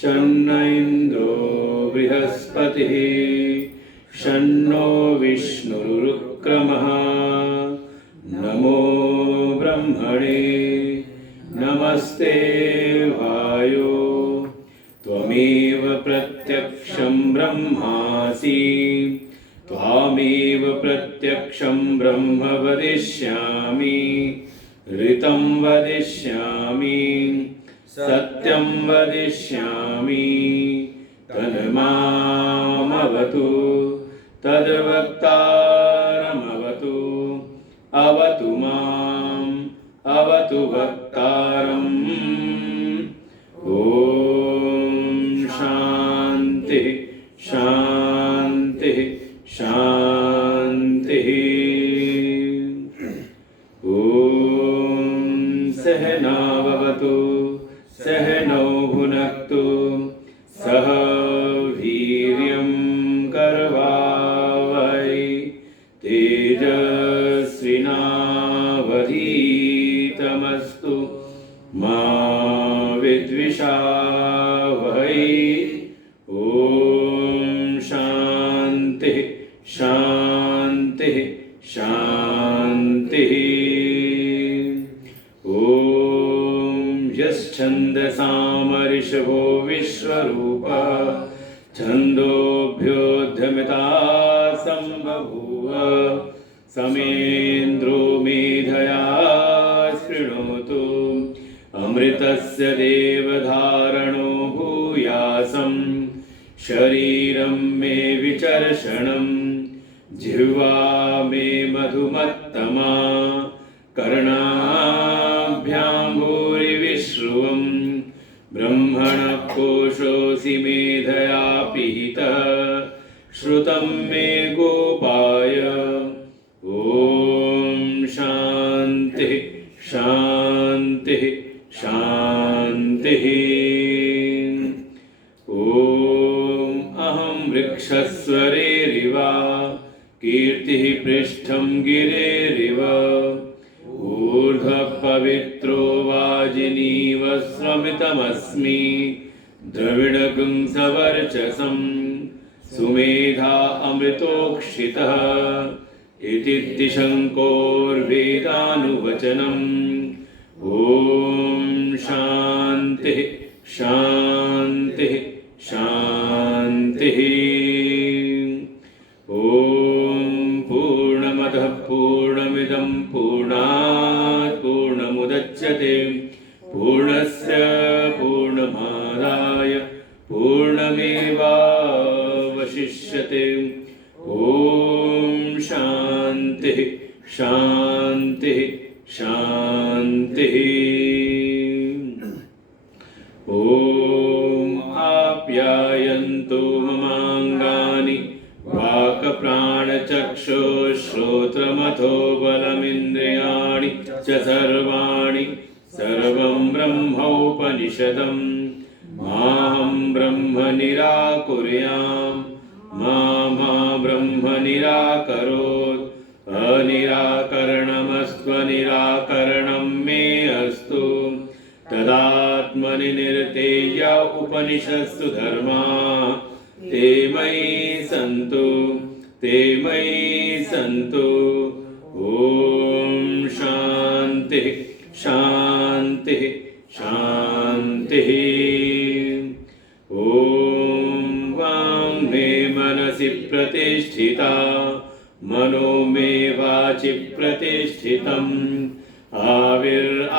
शन्न इन्द्रो बृहस्पतिः शन्नो विष्णुरुक्रमः नमो ब्रह्मणे नमस्ते वायो त्वमेव प्रत्यक्षं ब्रह्मासि त्वामेव प्रत्यक्षं ब्रह्म वदिष्यामि ऋतं वदिष्यामि सत्यं वदिष्यामि तन्मामवतु तद्वक्तारमवतु अवतु माम् अवतु वक्तारम् ॐ शान्तिः शान्तिः शान्तिः ॐ सहनाववतु सहनौ भुनक्तु सह वीर्यं करवावहै तेजस्विनावधीतमस्तु मा विद्विषावहै ॐ शान्तिः शान्तिः शान्तिः ॐ यश्छन्दसामऋषभो विश्वरूपः छन्दोभ्योऽध्यमिता सम्बभूव समेन्द्रो मेधया शृणोतु अमृतस्य देवधारणो भूयासम् शरीरं मे विचर्षणं जिह्वा मे मधुमत्तमा कर्णाभ्यां भूरिविश्रुवं ब्रह्मणः कोशोऽसि मेधया पिहितः श्रुतं मे गोपाय ॐ शान्तिः शान्तिः शान्तिः ॐ अहं वृक्षस्वरेरिव कीर्तिः पृष्ठं गिरेरिव ऊर्ध्वः पवित्रो वाजिनीव स्वमितमस्मि द्रविणगुं सवर्चसं सुमेधा अमृतोक्षितः इति दिशङ्कोर्वेदानुवचनम् ॐ शान्तिः शान्तिः शान्तिः ॐ पूर्णमदः पूर्णमिदं पूर्णात् पूर्णमुदच्यते पूर्णस्य पूर्णमादाय पूर्णमेवावशिष्यते ॐ शान्तिः शान्तिः शान्तिः ॐ आप्यायन्तु ममाङ्गानि वाक्प्राणचक्षुश्रोत्रमथो बलमिन्द्रियाणि च सर्वाणि सर्वं ब्रह्मोपनिषदम् माहं ब्रह्म निराकुर्याम् मा ब्रह्म निराकरोत् अनिराकरणमस्त्वनिराकरणं मे अस्तु तदात्मनि निरतेय उपनिषत्सु धर्मा ते मयि सन्तु ॐ शान्तिः शान्तिः शान्तिः ॐ वां मे मनसि प्रतिष्ठिता मनो मे वाचि प्रतिष्ठितम्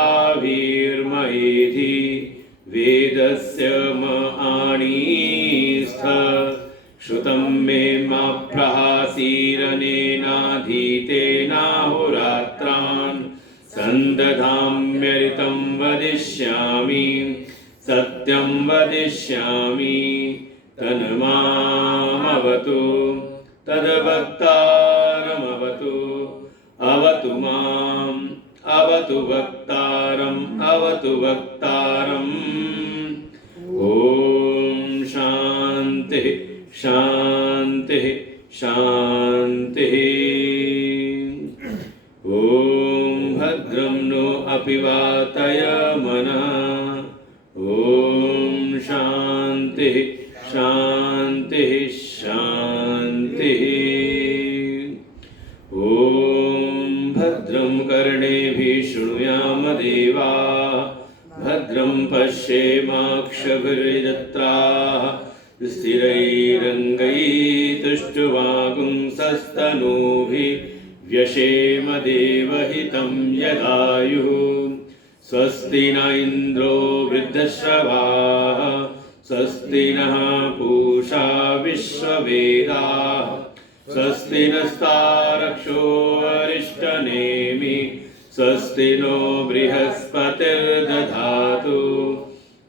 आविर्मयेधि वेदस्य मणिस्थ श्रुतं मे मा प्रहासीरनेनाधीतेनाहोरात्रान् सन्दधाम्यरितं वदिष्यामि सत्यं वदिष्यामि तन्मामवतु तद्वक्तारमवतु अवतु माम् अवतु वक्तारम् अवतु वक्तारम् ॐ शान्तिः शान्तिः शान्तिः ॐ भद्रं नो अपि वातय मनः ॐ शांति शांति शांति। ॐ भद्रं कर्णेभिः शृणुयाम देवाः भद्रं पश्येमाक्षभिर्यजत्राः स्थिरैरङ्गैस्तुष्टुवागुंसस्तनूभिः व्यशेम देवहितं यदायुः। स्वस्ति न इन्द्रो वृद्धश्रवाः स्वस्ति नः पूषा विश्ववेदाः स्वस्ति नस्तारक्षो अरिष्टनेमिः स्वस्ति नो बृहस्पतिर्दधातु।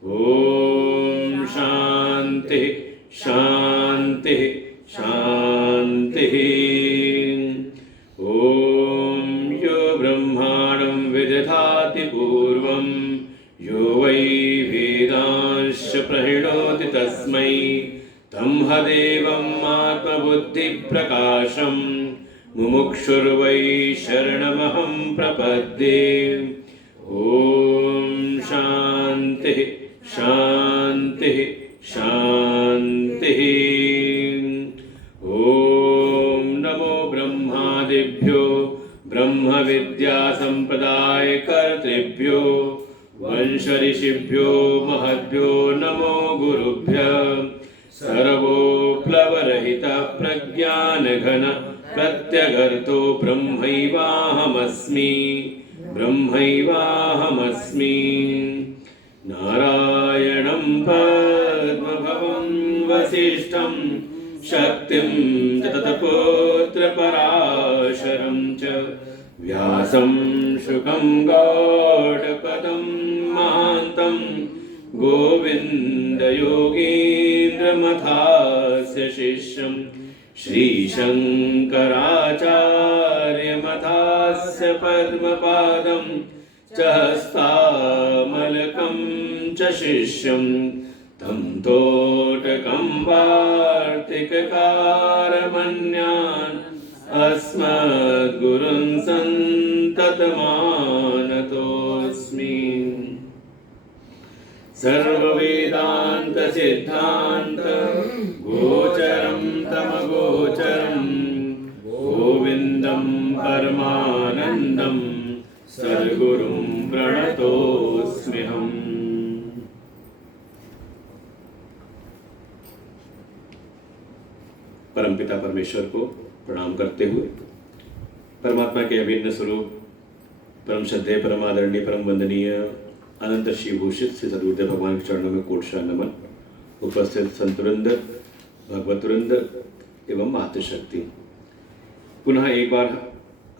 ॐ शान्तिः शान्तिः शान्तिः। ॐ यो ब्रह्माणं विदधाति पूर्वं यो वै वेदांश्च प्रणोति तस्मै तं हदेवम् आत्मबुद्धिप्रकाशं मुमुक्षुर्वै शरणमहं प्रपद्ये। ॐ शान्तिः शान्तिः शान्तिः। ॐ नमो ब्रह्मादिभ्यो ब्रह्मविद्यासम्प्रदायकर्तृभ्यो वंशऋषिभ्यो महद्भ्यो नमो गुरुभ्यः। सर्वोप्लवरहितः प्रज्ञानघन प्रत्यगर्तो ब्रह्मैवाहमस्मि ब्रह्मैवाहमस्मि। नारायणं पद्मभवं वसिष्ठं शक्तिं च तत्पुत्रपराशरं च व्यासं शुकं गौडपदं महान्तं गोविन्दयोगीन्द्रमथास्य शिष्यं श्रीशङ्कराचार्यमथास्य पद्मपादं च हस्तामलकं च शिष्यं तं तोटकं वार्तिककारमन्यान् अस्मद्गुरुन् सन्ततमानतोऽस्मि। सर्ववेदान्तसिद्धान्त गोचरं तमगोचरं गोविन्दं परमानन्दं सद्गुरुं प्रणतोऽस्म्यहम्। परमपिता परमेश्वर को प्रणाम करते हुए परमात्मा के अभिन्न स्वरूप परम श्रद्धेय परम आदरणीय परम वंदनीय अनंत शिवभूषित श्री सदगुरुदेव भगवान के चरणों में कोटि नमन। उपस्थित संतवृंद भगवतवृंद एवं मातृशक्ति, पुनः एक बार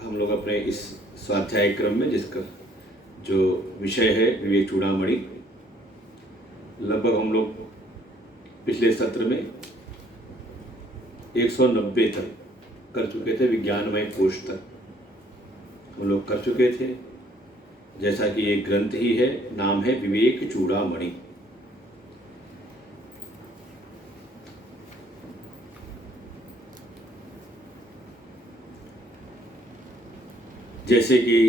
हम लोग अपने इस स्वाध्याय क्रम में जिसका जो विषय है विवेक चूड़ामणि, लगभग हम लोग पिछले सत्र में 190 तक कर चुके थे। विज्ञानमय कोश तक हम लोग कर चुके थे। जैसा कि एक ग्रंथ ही है, नाम है विवेक चूड़ामणि। जैसे कि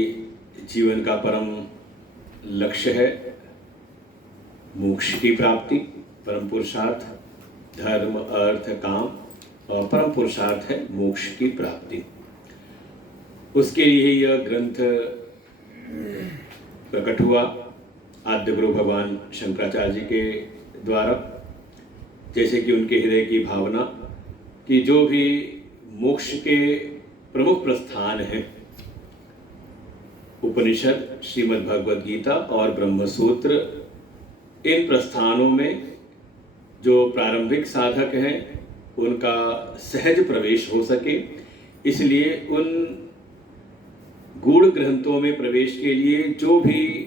जीवन का परम लक्ष्य है मोक्ष की प्राप्ति, परम पुरुषार्थ धर्म अर्थ काम, और परम पुरुषार्थ है मोक्ष की प्राप्ति। उसके लिए यह ग्रंथ प्रकट हुआ आद्य गुरु भगवान शंकराचार्य जी के द्वारा। जैसे कि उनके हृदय की भावना कि जो भी मोक्ष के प्रमुख प्रस्थान हैं, उपनिषद, श्रीमद् भगवद गीता और ब्रह्मसूत्र, इन प्रस्थानों में जो प्रारंभिक साधक हैं उनका सहज प्रवेश हो सके, इसलिए उन गूढ़ ग्रंथों में प्रवेश के लिए जो भी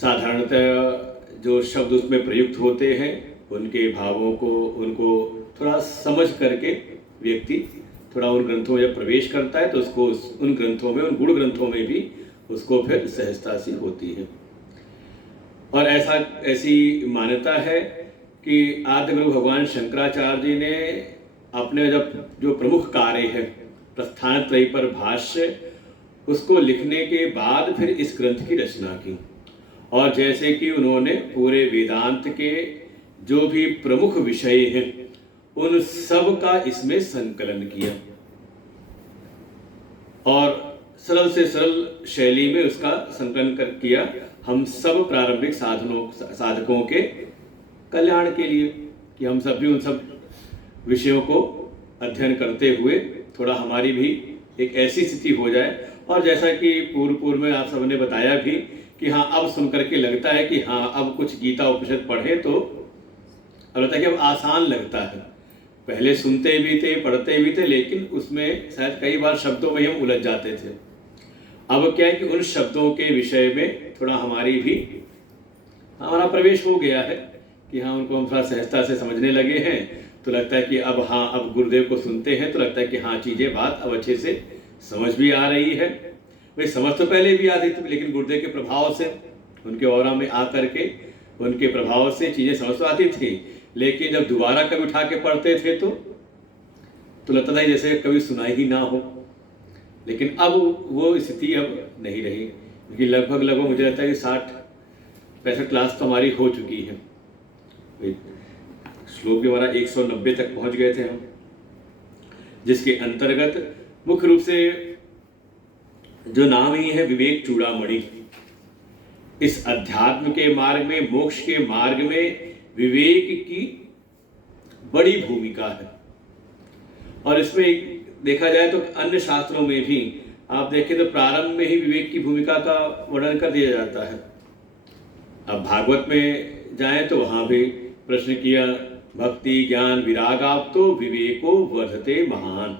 साधारणतः जो शब्द उसमें प्रयुक्त होते हैं उनके भावों को उनको थोड़ा समझ करके व्यक्ति थोड़ा उन ग्रंथों में जब प्रवेश करता है तो उसको उन ग्रंथों में, उन गूढ़ ग्रंथों में भी उसको फिर सहजता सी होती है। और ऐसी मान्यता है कि आदि गुरु भगवान शंकराचार्य जी ने अपने जो प्रमुख कार्य है प्रस्थान त्रयी पर भाष्य, उसको लिखने के बाद फिर इस ग्रंथ की रचना की। और जैसे कि उन्होंने पूरे वेदांत के जो भी प्रमुख विषय हैं उन सब का इसमें संकलन किया और सरल से सरल शैली में उसका संकलन किया हम सब प्रारंभिक साधकों के कल्याण के लिए, कि हम सब भी उन सब विषयों को अध्ययन करते हुए थोड़ा हमारी भी एक ऐसी स्थिति हो जाए। और जैसा कि पूर्व में आप सबने बताया भी कि हाँ, अब सुन करके लगता है कि हाँ, अब कुछ गीता उपनिषद पढ़े तो अब लगता है कि अब आसान लगता है। पहले सुनते भी थे, पढ़ते भी थे, लेकिन उसमें शायद कई बार शब्दों में हम उलझ जाते थे। अब क्या है कि उन शब्दों के विषय में थोड़ा हमारा प्रवेश हो गया है कि हाँ, उनको हम थोड़ा सहजता से समझने लगे हैं। तो लगता है कि अब हाँ, अब गुरुदेव को सुनते हैं तो लगता है कि हाँ, चीज़ें बात अब अच्छे से समझ भी आ रही है। भाई समझ तो पहले भी आती थी, लेकिन गुरुदेव के प्रभाव से, उनके ऑरा में आकर के उनके प्रभाव से चीज़ें समझ तो आती थी, लेकिन जब दोबारा कभी उठा के पढ़ते थे तो लगता था जैसे कभी सुना ही ना हो। लेकिन अब वो स्थिति अब नहीं रही, क्योंकि लगभग मुझे लगता है कि 60-65 क्लास तो हमारी हो चुकी है। श्लोक भी हमारा 190 तक पहुंच गए थे हम, जिसके अंतर्गत मुख्य रूप से जो नाम ही है विवेक चूड़ामणि। इस अध्यात्म के मार्ग में, मोक्ष के मार्ग में विवेक की बड़ी भूमिका है। और इसमें देखा जाए तो अन्य शास्त्रों में भी आप देखें तो प्रारंभ में ही विवेक की भूमिका का वर्णन कर दिया जाता है। अब भागवत में जाएं तो वहां भी प्रश्न किया, भक्ति ज्ञान विरागाप तो विवेको वर्धते महान।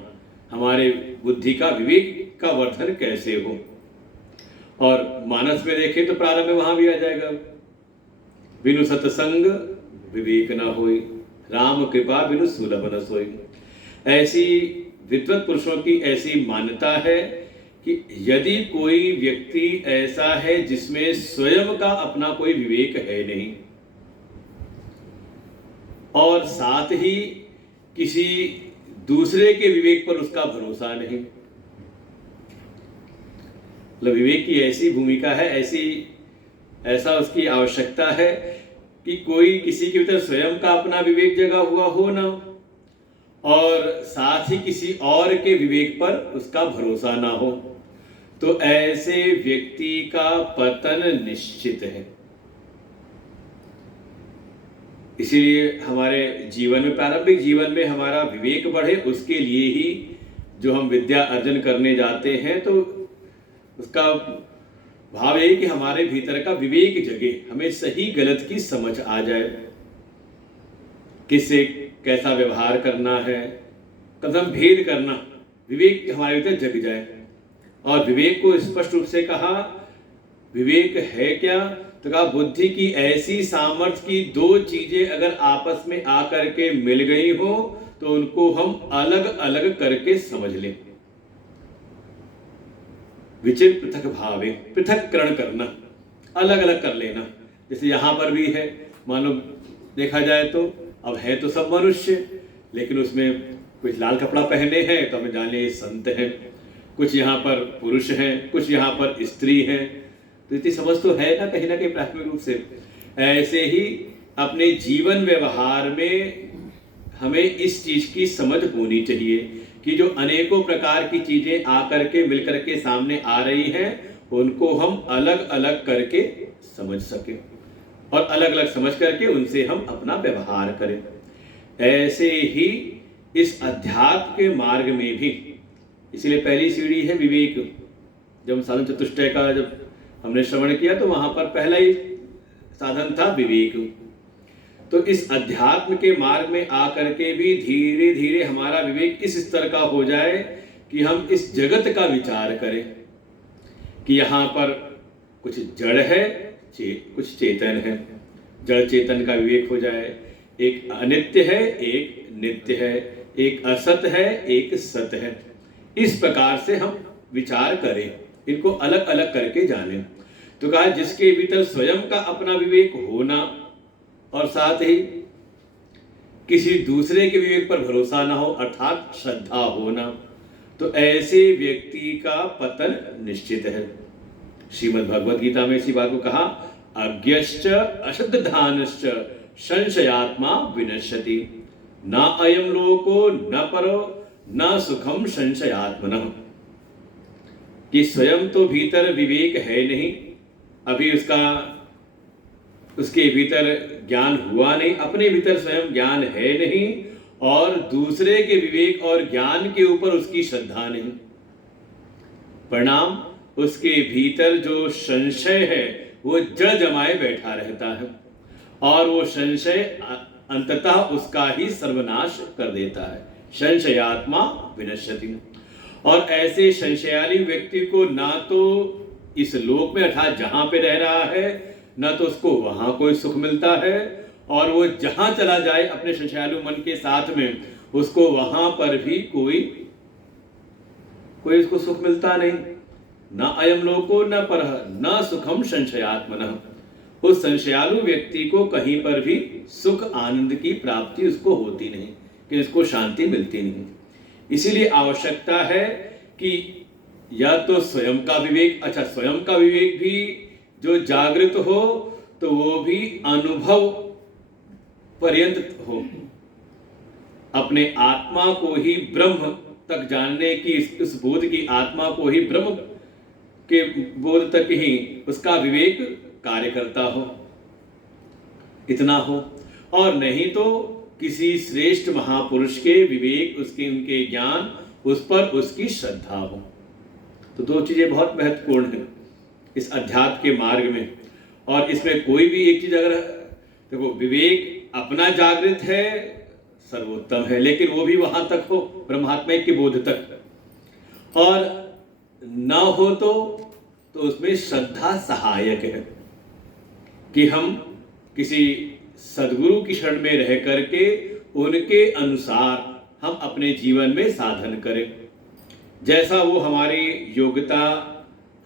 हमारे बुद्धि का, विवेक का वर्धन कैसे हो। और मानस में देखें तो प्रारंभ में वहां भी आ जाएगा, बिनु सत्संग विवेक न होई, राम कृपा बिनु सुलभ न सोई। ऐसी विद्वत पुरुषों की ऐसी मान्यता है कि यदि कोई व्यक्ति ऐसा है जिसमें स्वयं का अपना कोई विवेक है नहीं और साथ ही किसी दूसरे के विवेक पर उसका भरोसा नहीं, मतलब विवेक की ऐसी भूमिका है, ऐसा उसकी आवश्यकता है कि कोई किसी के भीतर स्वयं का अपना विवेक जगा हुआ हो ना, और साथ ही किसी और के विवेक पर उसका भरोसा ना हो, तो ऐसे व्यक्ति का पतन निश्चित है। इसीलिए हमारे जीवन में, प्रारंभिक जीवन में हमारा विवेक बढ़े, उसके लिए ही जो हम विद्या अर्जन करने जाते हैं, तो उसका भाव यही कि हमारे भीतर का विवेक जगे, हमें सही गलत की समझ आ जाए, किससे कैसा व्यवहार करना है, कदम भेद करना, विवेक हमारे भीतर जग जाए। और विवेक को स्पष्ट रूप से कहा, विवेक है क्या, तो कहा बुद्धि की ऐसी सामर्थ्य की दो चीजें अगर आपस में आकर के मिल गई हो तो उनको हम अलग अलग करके समझ लें। विचिर पृथक भावे, पृथककरण करना, अलग अलग कर लेना। जैसे यहाँ पर भी है, मान लो देखा जाए तो अब है तो सब मनुष्य, लेकिन उसमें कुछ लाल कपड़ा पहने हैं तो हमें जाने ये संत हैं, कुछ यहाँ पर पुरुष हैं, कुछ यहाँ पर स्त्री हैं, तो इतनी समझ तो है ना कहीं ना कहीं प्राथमिक रूप से। ऐसे ही अपने जीवन व्यवहार में हमें इस चीज की समझ होनी चाहिए कि जो अनेकों प्रकार की चीजें आकर के मिलकर के सामने आ रही हैं, उनको हम अलग अलग करके समझ सकें और अलग अलग समझ करके उनसे हम अपना व्यवहार करें। ऐसे ही इस अध्यात्म के मार्ग में भी, इसलिए पहली सीढ़ी है विवेक। जब साधन चतुष्टय का जब हमने श्रवण किया तो वहां पर पहला ही साधन था विवेक। तो इस अध्यात्म के मार्ग में आकर के भी धीरे धीरे हमारा विवेक इस स्तर का हो जाए कि हम इस जगत का विचार करें कि यहाँ पर कुछ जड़ है, कुछ चेतन है। जड़ चेतन का विवेक हो जाए, एक अनित्य है, एक नित्य है, एक असत है, एक सत है। इस प्रकार से हम विचार करें, इनको अलग अलग करके जानें। तो कहा जिसके भीतर स्वयं का अपना विवेक होना और साथ ही किसी दूसरे के विवेक पर भरोसा ना हो, अर्थात श्रद्धा होना, तो ऐसे व्यक्ति का पतन निश्चित है। श्रीमद् भगवद गीता में इसी बात को कहा, अज्ञश्च अश्रद्धानश्च संशयात्मा विनश्यति न अयम लोको न परो न सुखम संशयात्मनः। कि स्वयं तो भीतर विवेक है नहीं, अभी उसके भीतर ज्ञान हुआ नहीं, अपने भीतर स्वयं ज्ञान है नहीं, और दूसरे के विवेक और ज्ञान के ऊपर उसकी श्रद्धा नहीं। परिणाम उसके भीतर जो संशय है वो जड़ जमाए बैठा रहता है, और वो संशय अंततः उसका ही सर्वनाश कर देता है। संशयात्मा विनश्यति। और ऐसे संशयाली व्यक्ति को ना तो इस लोक में अर्थात जहां पे रह रहा है ना तो उसको वहां कोई सुख मिलता है, और वो जहां चला जाए अपने संशयालु मन के साथ में उसको वहां पर भी कोई उसको सुख मिलता नहीं। न अयम लोको न परः न सुखम संशयात्मनः। उस संशयालु व्यक्ति को कहीं पर भी सुख आनंद की प्राप्ति उसको होती नहीं, कि उसको शांति मिलती नहीं। इसीलिए आवश्यकता है कि या तो स्वयं का विवेक, स्वयं का विवेक भी जो जागृत हो तो वो भी अनुभव पर्यंत हो, अपने आत्मा को ही ब्रह्म तक जानने की, उस बोध की आत्मा को ही ब्रह्म के बोध तक ही उसका विवेक कार्य करता हो, इतना हो। और नहीं तो किसी श्रेष्ठ महापुरुष के विवेक, उनके ज्ञान, उस पर उसकी श्रद्धा हो। तो दो चीजें बहुत महत्वपूर्ण हैं इस अध्यात्म के मार्ग में। और इसमें कोई भी एक चीज अगर देखो, विवेक अपना जागृत है सर्वोत्तम है, लेकिन वो भी वहां तक हो ब्रह्मात्मा के बोध तक, और न हो तो उसमें श्रद्धा सहायक है कि हम किसी सद्गुरु की शरण में रह करके उनके अनुसार हम अपने जीवन में साधन करें। जैसा वो हमारी योग्यता,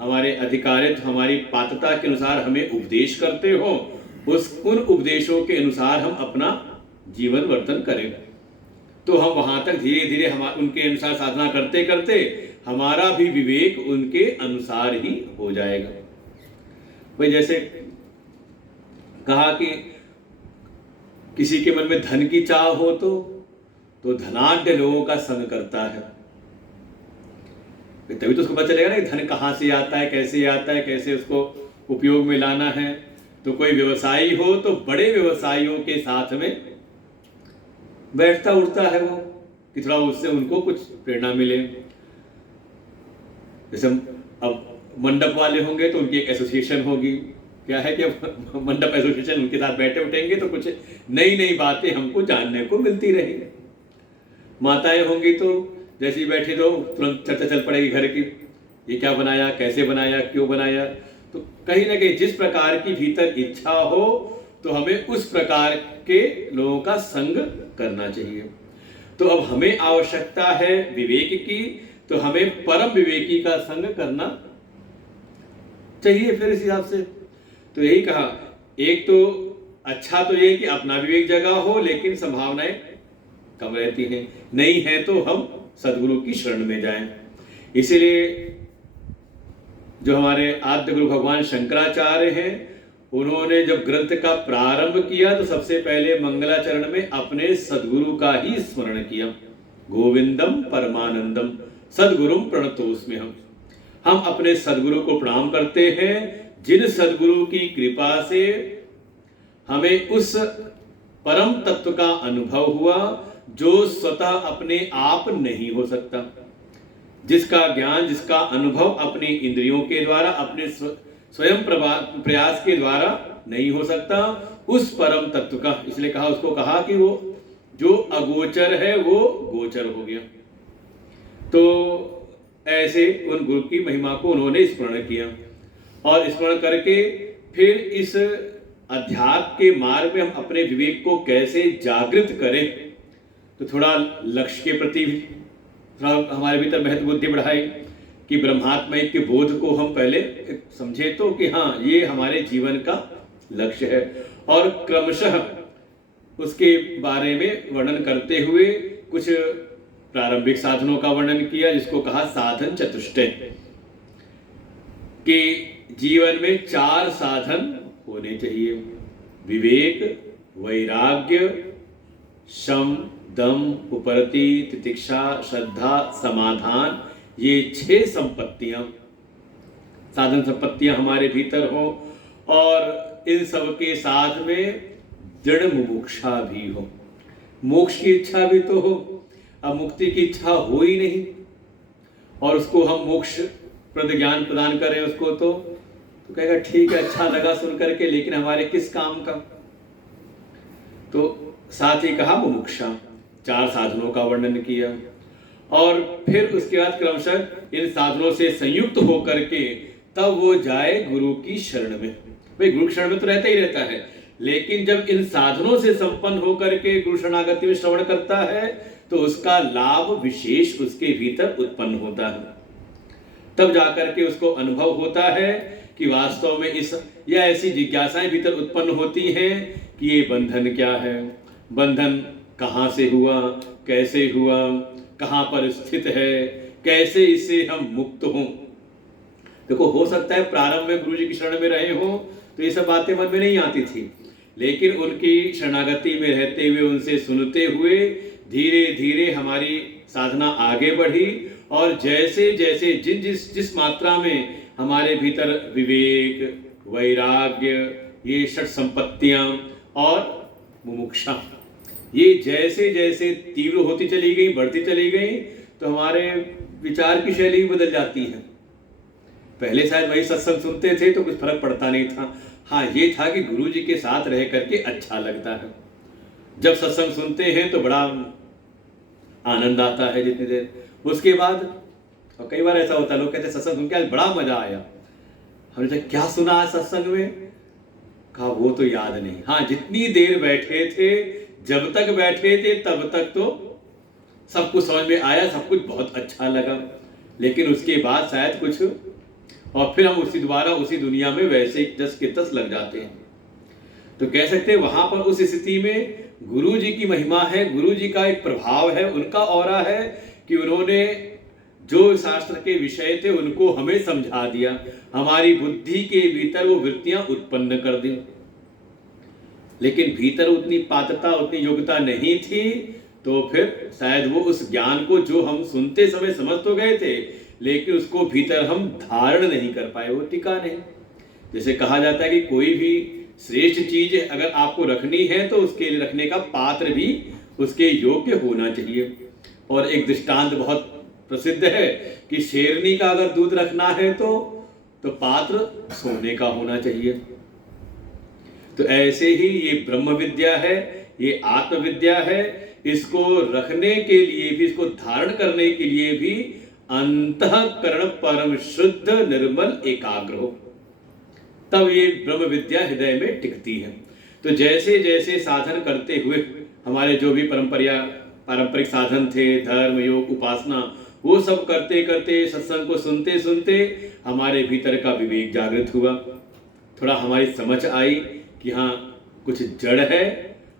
हमारे अधिकारित्व, हमारी पात्रता के अनुसार हमें उपदेश करते हो, उन उपदेशों के अनुसार हम अपना जीवन वर्तन करें। तो हम वहां तक धीरे धीरे उनके अनुसार साधना करते करते हमारा भी विवेक उनके अनुसार ही हो जाएगा। भाई जैसे कहा कि किसी के मन में धन की चाह हो तो धनाढ्य लोगों का संग करता है, तभी तो उसको पता चलेगा ना कि धन कहाँ से आता है, कैसे उसको उपयोग में लाना है। तो कोई व्यवसायी हो तो बड़े व्यवसायियों के साथ में बैठता उठता है वो, कि थोड़ा उससे उनको कुछ प्रेरणा मिले। जैसे अब मंडप वाले होंगे तो उनकी एक एसोसिएशन होगी, क्या है कि अब मंडप एसोसिएशन उनके साथ बैठे उठेंगे तो कुछ नई बातें हमको जानने को मिलती रहेंगी। माताएं होंगी तो जैसे ही बैठे तो तुरंत चर्चा चल पड़ेगी घर की, ये क्या बनाया, कैसे बनाया, क्यों बनाया। तो कहीं ना कहीं जिस प्रकार की भीतर इच्छा हो तो हमें उस प्रकार के लोगों का संग करना चाहिए। तो अब हमें आवश्यकता है विवेक की, तो हमें परम विवेकी का संग करना चाहिए। फिर इस हिसाब से तो यही कहा, एक तो अच्छा तो ये कि अपना विवेक जगा हो, लेकिन संभावनाएं कम रहती हैं, नहीं है तो हम सदगुरु की शरण में जाएं। इसीलिए जो हमारे आद्य गुरु भगवान शंकराचार्य हैं, उन्होंने जब ग्रंथ का प्रारंभ किया तो सबसे पहले मंगलाचरण में अपने सदगुरु का ही स्मरण किया। गोविंदम परमानंदम सदगुरुम प्रणतोस्मि। हम अपने सदगुरु को प्रणाम करते हैं, जिन सदगुरु की कृपा से हमें उस परम तत्व का अनुभव हुआ जो स्वतः अपने आप नहीं हो सकता, जिसका ज्ञान, जिसका अनुभव अपनी इंद्रियों के द्वारा, अपने स्वयं प्रयास के द्वारा नहीं हो सकता, उस परम तत्व का, इसलिए कहा, उसको कहा कि वो जो अगोचर है वो गोचर हो गया। तो ऐसे उन गुरु की महिमा को उन्होंने स्मरण किया, और स्मरण करके फिर इस अध्यात्म के मार्ग में हम अपने विवेक को कैसे जागृत करें, तो थोड़ा लक्ष्य के प्रति भी थोड़ा हमारे भीतर महत्व बुद्धि बढ़ाई कि ब्रह्मात्मा के बोध को हम पहले समझे तो कि हाँ ये हमारे जीवन का लक्ष्य है, और क्रमशः उसके बारे में वर्णन करते हुए कुछ प्रारंभिक साधनों का वर्णन किया, जिसको कहा साधन चतुष्टय, कि जीवन में 4 साधन होने चाहिए। विवेक, वैराग्य, शम, दम, उपरति, तितिक्षा, श्रद्धा, समाधान, ये 6 संपत्तियां, साधन संपत्तियां हमारे भीतर हो और इन सब के साथ में दृढ़ मुमुक्षा भी हो। मोक्ष की इच्छा भी तो हो। अब मुक्ति की इच्छा हो ही नहीं और उसको हम मोक्ष प्रद ज्ञान प्रदान करें उसको, तो कहेगा ठीक है, अच्छा लगा सुन करके, लेकिन हमारे किस काम का। तो साथ ही कहा मुमुक्षा, 4 साधनों का वर्णन किया और फिर उसके बाद क्रमशः इन साधनों से संयुक्त होकर के तब वो जाए गुरु की शरण में। भाई गुरु शरण में तो रहता ही रहता है, लेकिन जब इन साधनों से संपन्न होकर के गुरु शरणागति में श्रवण करता है तो उसका लाभ विशेष उसके भीतर उत्पन्न होता है। तब जाकर के उसको अनुभव होता है कि वास्तव में इस या ऐसी जिज्ञासाएं भीतर उत्पन्न होती हैं कि ये बंधन क्या है, बंधन कहाँ से हुआ, कैसे हुआ, कहाँ पर स्थित है, कैसे इससे हम मुक्त हों। देखो, हो सकता है प्रारंभ में गुरु जी की शरण में रहे हो तो ये सब बातें मन में नहीं आती थी, लेकिन उनकी शरणागति में रहते हुए, उनसे सुनते हुए धीरे धीरे हमारी साधना आगे बढ़ी और जैसे जैसे जिस मात्रा में हमारे भीतर विवेक, वैराग्य, ये 6 संपत्तियां और मुमुक्षा, ये जैसे जैसे तीव्र होती चली गई, बढ़ती चली गई, तो हमारे विचार की शैली भी बदल जाती है। पहले शायद वही सत्संग सुनते थे तो कुछ फर्क पड़ता नहीं था। हाँ, ये था कि गुरु जी के साथ रह करके अच्छा लगता है। जब सत्संग सुनते हैं तो बड़ा आनंद आता है जितनी देर, उसके बाद और कई बार ऐसा होता है, लोग कहते हैं सत्संग सुन के आज बड़ा मजा आया। हमने कहा क्या सुना आज सत्संग में? कहा वो तो याद नहीं। हाँ, जितनी देर बैठे थे, जब तक बैठे थे तब तक तो सब कुछ समझ में आया, सब कुछ बहुत अच्छा लगा, लेकिन उसके बाद शायद कुछ, और फिर हम दोबारा उसी दुनिया में वैसे जस के तस लग जाते हैं। तो कह सकते हैं वहां पर उस स्थिति में गुरु जी की महिमा है, गुरु जी का एक प्रभाव है, उनका ऑरा है कि उन्होंने जो शास्त्र के विषय थे उनको हमें समझा दिया, हमारी बुद्धि के भीतर वो वृत्तियां उत्पन्न कर दी। लेकिन भीतर उतनी पात्रता, उतनी योग्यता नहीं थी, तो फिर शायद वो उस ज्ञान को जो हम सुनते समय समझ तो गए थे, लेकिन उसको भीतर हम धारण नहीं कर पाए, वो टिका नहीं। जैसे कहा जाता है कि कोई भी श्रेष्ठ चीज अगर आपको रखनी है तो उसके लिए रखने का पात्र भी उसके योग्य होना चाहिए। और एक दृष्टांत बहुत प्रसिद्ध है कि शेरनी का अगर दूध रखना है तो पात्र सोने का होना चाहिए। तो ऐसे ही ये ब्रह्म विद्या है, ये आत्मविद्या है, इसको रखने के लिए भी, इसको धारण करने के लिए भी अंतःकरण परम शुद्ध निर्मल एकाग्र हो, तब ये ब्रह्म विद्या हृदय में टिकती है। तो जैसे जैसे साधन करते हुए हमारे जो भी पारंपरिक साधन थे, धर्म, योग, उपासना, वो सब करते करते, सत्संग को सुनते सुनते हमारे भीतर का विवेक जागृत हुआ, थोड़ा हमारी समझ आई कि हाँ कुछ जड़ है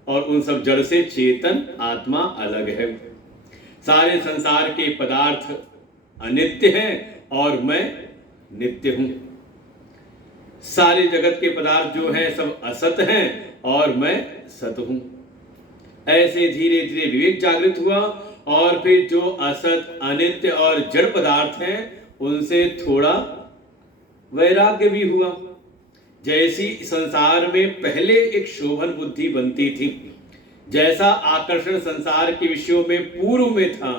और उन सब जड़ से चेतन आत्मा अलग है। सारे संसार के पदार्थ अनित्य हैं और मैं नित्य हूं। सारे जगत के पदार्थ जो हैं सब असत हैं और मैं सत हूं। ऐसे धीरे धीरे विवेक जागृत हुआ और फिर जो असत, अनित्य और जड़ पदार्थ हैं उनसे थोड़ा वैराग्य भी हुआ। जैसी संसार में पहले एक शोभन बुद्धि बनती थी, जैसा आकर्षण संसार के विषयों में पूर्व में था,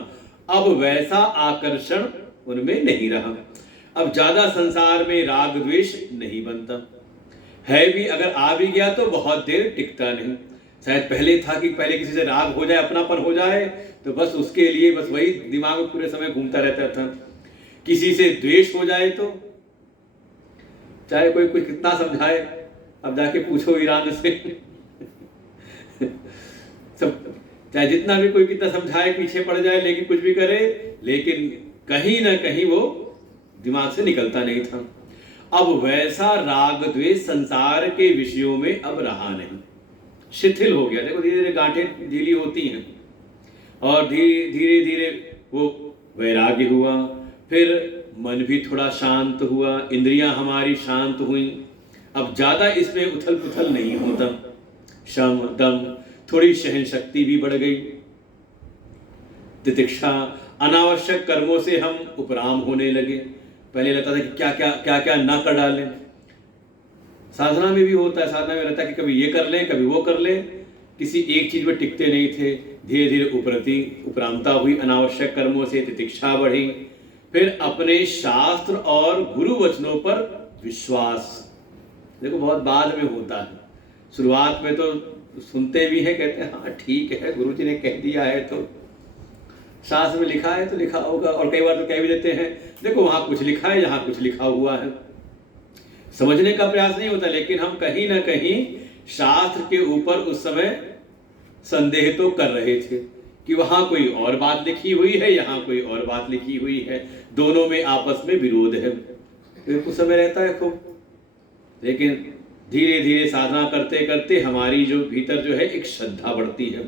अब वैसा आकर्षण उनमें नहीं रहा। अब ज्यादा संसार में राग द्वेष नहीं बनता है, भी अगर आ भी गया तो बहुत देर टिकता नहीं। शायद पहले था कि पहले किसी से राग हो जाए, अपनापन हो जाए, तो बस उसके लिए बस वही दिमाग में पूरे समय घूमता रहता था। किसी से द्वेष हो जाए तो चाहे कोई कितना समझाए, अब जाके पूछो ईरान से सब, चाहे जितना भी कोई कितना समझाए, पीछे पड़ जाए, लेकिन कुछ भी करे, लेकिन कहीं ना कहीं वो दिमाग से निकलता नहीं था। अब वैसा राग द्वेष संसार के विषयों में अब रहा नहीं, शिथिल हो गया। देखो धीरे धीरे गांठें ढीली होती हैं और धीरे धीरे वो वैराग्य हुआ, फिर मन भी थोड़ा शांत हुआ, इंद्रियां हमारी शांत हुई। अब ज़्यादा इसमें उथल पुथल नहीं होता, शम दम, थोड़ी सहन शक्ति भी बढ़ गई, तितिक्षा, अनावश्यक कर्मों से हम उपराम होने लगे। पहले लगता था कि क्या क्या ना कर डालें। साधना में भी होता है, साधना में रहता है कि कभी ये कर लें कभी वो कर लें, किसी एक चीज में टिकते नहीं थे। धीरे धीरे उपरामता हुई, अनावश्यक कर्मों से तितिक्षा बढ़ी, फिर अपने शास्त्र और गुरु वचनों पर विश्वास। देखो बहुत बाद में होता है, शुरुआत में तो सुनते भी हैं, कहते हैं हाँ ठीक है, गुरु जी ने कह दिया है तो शास्त्र में लिखा है तो लिखा होगा, और कई बार तो कह भी देते हैं देखो वहां कुछ लिखा है यहाँ कुछ लिखा हुआ है। समझने का प्रयास नहीं होता, लेकिन हम कहीं ना कहीं शास्त्र के ऊपर उस समय संदेह तो कर रहे थे कि वहां कोई और बात लिखी हुई है, यहाँ कोई और बात लिखी हुई है, दोनों में आपस में विरोध है। तो कुछ समय रहता है खूब, लेकिन धीरे धीरे साधना करते करते हमारी जो भीतर जो है एक श्रद्धा बढ़ती है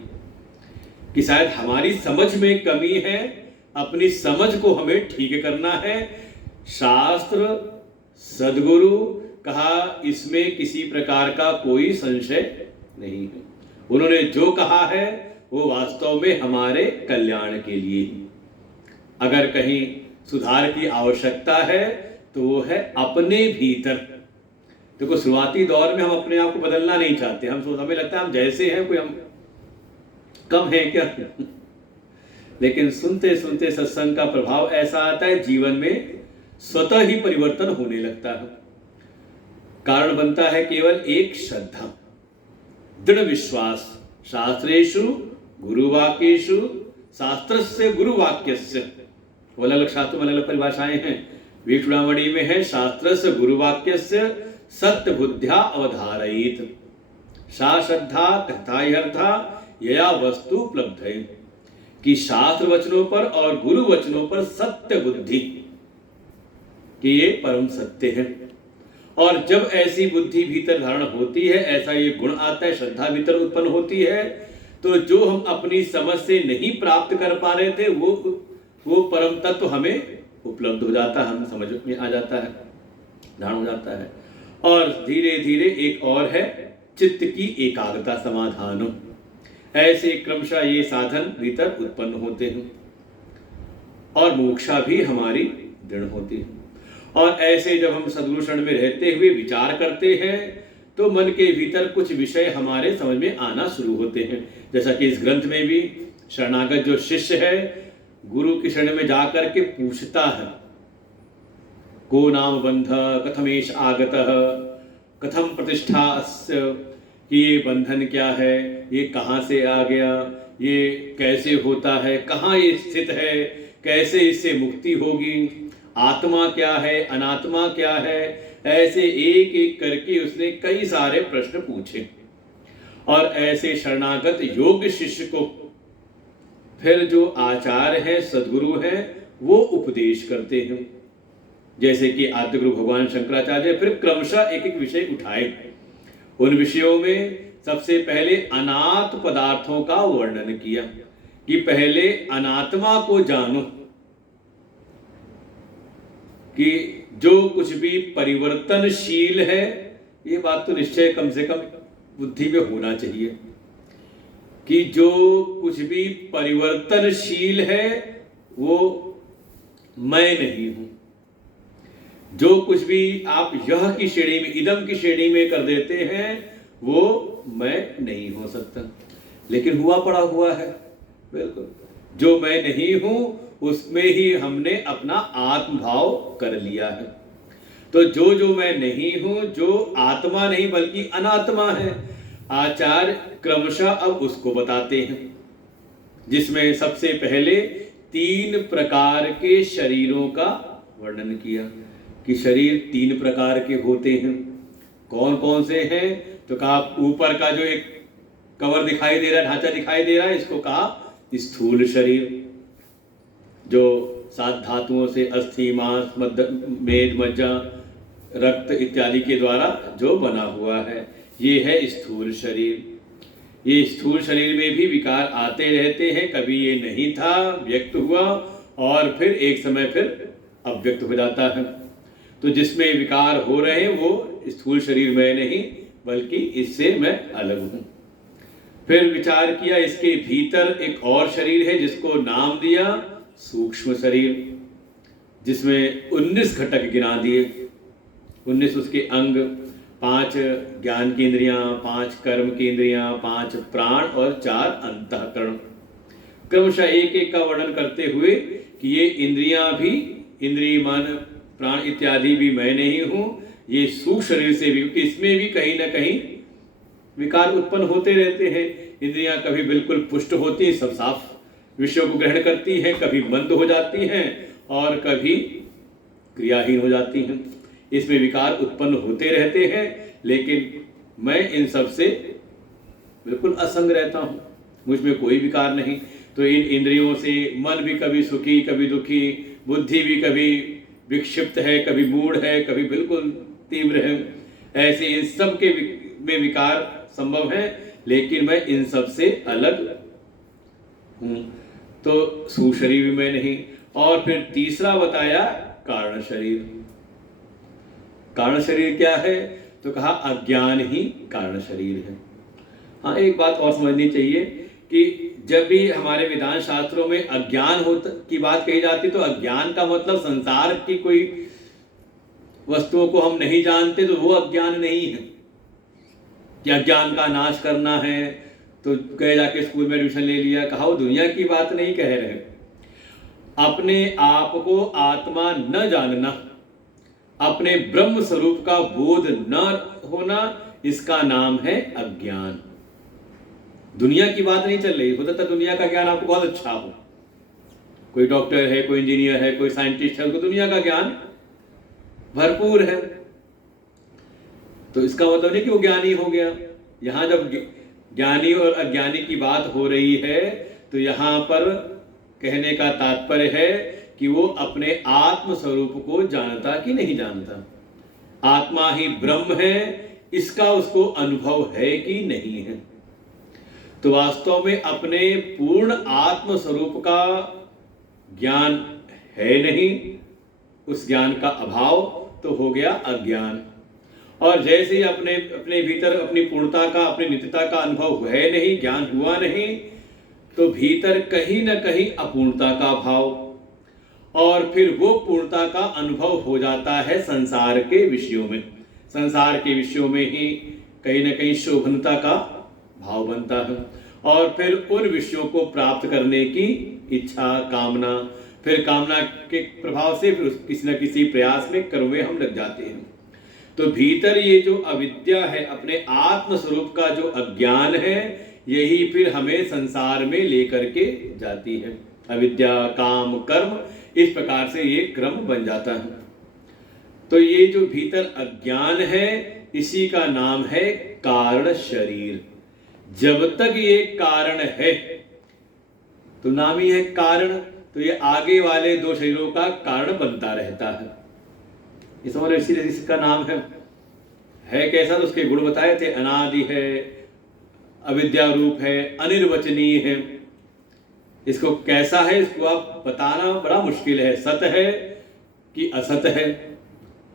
कि शायद हमारी समझ में कमी है, अपनी समझ को हमें ठीक करना है। शास्त्र, सदगुरु कहा, इसमें किसी प्रकार का कोई संशय नहीं है। उन्होंने जो कहा है वो वास्तव में हमारे कल्याण के लिए ही। अगर कहीं सुधार की आवश्यकता है तो वो है अपने भीतर। देखो शुरुआती दौर में हम अपने आप को बदलना नहीं चाहते, हमें लगता है हम जैसे हैं कोई हम कम है क्या। लेकिन सुनते सुनते सत्संग का प्रभाव ऐसा आता है, जीवन में स्वतः ही परिवर्तन होने लगता है। कारण बनता है केवल एक श्रद्धा, दृढ़ विश्वास। शास्त्रेषु गुरुवाक्येषु शास्त्रस्य गुरुवाक्यस्य, अलग अलग शास्त्र में अलग अलग परिभाषाएं हैं। विचूड़ामणि में है शास्त्रस्य गुरुवाक्यस्य सत्य बुद्ध्या अवधारयित, सा श्रद्धा कथायर्था यया वस्तु उपलब्ध है। कि शास्त्र वचनों पर और गुरु वचनों पर सत्य बुद्धि कि ये परम सत्य है। और जब ऐसी बुद्धि भीतर धारण होती है, ऐसा ये गुण आता है, श्रद्धा भीतर उत्पन्न होती है, तो जो हम अपनी समझ से नहीं प्राप्त कर पा रहे थे वो परम तत्व हमें उपलब्ध हो जाता है, हम समझ में आ जाता है, धारण हो जाता है। और धीरे धीरे एक और है चित्त की एकाग्रता, समाधान। ऐसे क्रमशः ये साधन भीतर उत्पन्न होते हैं और मोक्षा भी हमारी दृढ़ होती है। और ऐसे जब हम सद्गुरु शरण में रहते हुए विचार करते हैं तो मन के भीतर कुछ विषय हमारे समझ में आना शुरू होते हैं। जैसा कि इस ग्रंथ में भी शरणागत जो शिष्य है गुरु की शरण में जाकर के पूछता है, को नाम बंध कथमेश आगतः कथम प्रतिष्ठा अस्य, कि ये बंधन क्या है, ये कहाँ से आ गया, ये कैसे होता है, कहाँ ये स्थित है, कैसे इससे मुक्ति होगी, आत्मा क्या है, अनात्मा क्या है। ऐसे एक एक करके उसने कई सारे प्रश्न पूछे और ऐसे शरणागत योग्य शिष्य को फिर जो आचार्य हैं, सद्गुरु हैं, वो उपदेश करते हैं। जैसे कि आद्य गुरु भगवान शंकराचार्य फिर क्रमशः एक एक विषय उठाए। उन विषयों में सबसे पहले अनात्म पदार्थों का वर्णन किया कि पहले अनात्मा को जानो, कि जो कुछ भी परिवर्तनशील है, ये बात तो निश्चय कम से कम बुद्धि में होना चाहिए कि जो कुछ भी परिवर्तनशील है वो मैं नहीं हूं। जो कुछ भी आप यह की श्रेणी में, इदम की श्रेणी में कर देते हैं वो मैं नहीं हो सकता, लेकिन हुआ पड़ा हुआ है। बिल्कुल जो मैं नहीं हूं उसमें ही हमने अपना आत्मभाव कर लिया है। तो जो जो मैं नहीं हूं, जो आत्मा नहीं बल्कि अनात्मा है, आचार्य क्रमशः अब उसको बताते हैं, जिसमें सबसे पहले 3 प्रकार के शरीरों का वर्णन किया कि शरीर 3 प्रकार के होते हैं। कौन कौन से हैं? तो कहा ऊपर का जो एक कवर दिखाई दे रहा है, ढांचा दिखाई दे रहा है, इसको कहा स्थूल शरीर, जो 7 धातुओं से अस्थि, मांस, मेद, मज्जा, रक्त इत्यादि के द्वारा जो बना हुआ है, ये है स्थूल शरीर। ये स्थूल शरीर में भी विकार आते रहते हैं, कभी ये नहीं था, व्यक्त हुआ और फिर एक समय फिर अव्यक्त हो जाता है। तो जिसमें विकार हो रहे हैं वो स्थूल शरीर मैं नहीं बल्कि इससे मैं अलग हूँ। फिर विचार किया इसके भीतर एक और शरीर है जिसको नाम दिया सूक्ष्म शरीर, जिसमें 19 घटक गिना दिए, 19 उसके अंग, 5 ज्ञान की इंद्रियां, 5 कर्म की इंद्रियां, 5 प्राण और 4 अंतःकरण। क्रमशः एक एक का वर्णन करते हुए कि ये इंद्रियां भी, इंद्रिय मन प्राण इत्यादि भी मैं नहीं हूं, ये सूक्ष्म शरीर से भी, इसमें भी कहीं ना कहीं विकार उत्पन्न होते रहते हैं। इंद्रियां कभी बिल्कुल पुष्ट होती हैं, सब साफ विषयों को ग्रहण करती हैं, कभी मंद हो जाती हैं और कभी क्रियाहीन हो जाती हैं। इसमें विकार उत्पन्न होते रहते हैं, लेकिन मैं इन सब से बिल्कुल असंग रहता हूं, मुझ में कोई विकार नहीं। तो इन इंद्रियों से मन भी कभी सुखी कभी दुखी, बुद्धि भी कभी विक्षिप्त है, कभी मूढ़ है, कभी बिल्कुल तीव्र है, ऐसे इन सब के में विकार संभव है, लेकिन मैं इन सब से अलग हूं। तो सुशरीर भी मैं नहीं। और फिर तीसरा बताया कारण शरीर। कारण शरीर क्या है? तो कहा अज्ञान ही कारण शरीर है। हाँ, एक बात और समझनी चाहिए कि जब भी हमारे वेदांत शास्त्रों में अज्ञान की बात कही जाती है तो अज्ञान का मतलब संसार की कोई वस्तुओं को हम नहीं जानते तो वो अज्ञान नहीं है। कि अज्ञान का नाश करना है तो कहे जाके स्कूल में एडमिशन ले लिया, कहा वो दुनिया की बात नहीं कह रहे। अपने आप को आत्मा न जानना, अपने ब्रह्म स्वरूप का बोध न होना, इसका नाम है अज्ञान। दुनिया की बात नहीं चल रही। हो सकता दुनिया का ज्ञान आपको बहुत अच्छा हो, कोई डॉक्टर है, कोई इंजीनियर है, कोई साइंटिस्ट है, उसको दुनिया का ज्ञान भरपूर है, तो इसका मतलब नहीं कि वो ज्ञानी हो गया। यहां जब ज्ञानी और अज्ञानी की बात हो रही है तो यहां पर कहने का तात्पर्य है कि वो अपने आत्म स्वरूप को जानता कि नहीं जानता, आत्मा ही ब्रह्म है, इसका उसको अनुभव है कि नहीं है। तो वास्तव में अपने पूर्ण आत्म स्वरूप का ज्ञान है नहीं, उस ज्ञान का अभाव तो हो गया अज्ञान। और जैसे ही अपने अपने भीतर अपनी पूर्णता का, अपनी नित्यता का अनुभव है नहीं, ज्ञान हुआ नहीं, तो भीतर कहीं ना कहीं अपूर्णता का भाव, और फिर वो पूर्णता का अनुभव हो जाता है संसार के विषयों में। संसार के विषयों में ही कहीं ना कहीं शोभनता का भाव बनता है, और फिर उन विषयों को प्राप्त करने की इच्छा, कामना, फिर कामना के प्रभाव से फिर किसी न किसी प्रयास में कर्म में हम लग जाते हैं। तो भीतर ये जो अविद्या है, अपने आत्म स्वरूप का जो अज्ञान है, यही फिर हमें संसार में लेकर के जाती है। अविद्या, काम, कर्म, इस प्रकार से ये क्रम बन जाता है। तो ये जो भीतर अज्ञान है, इसी का नाम है कारण शरीर। जब तक ये कारण है तो नाम ही है कारण, तो ये आगे वाले 2 शरीरों का कारण बनता रहता है। इस और इसीलिए इसका नाम है कैसा? तो उसके गुण बताए थे, अनादि है, अविद्या रूप है, अनिर्वचनीय है। इसको कैसा है, इसको आप बताना बड़ा मुश्किल है। सत है कि असत है,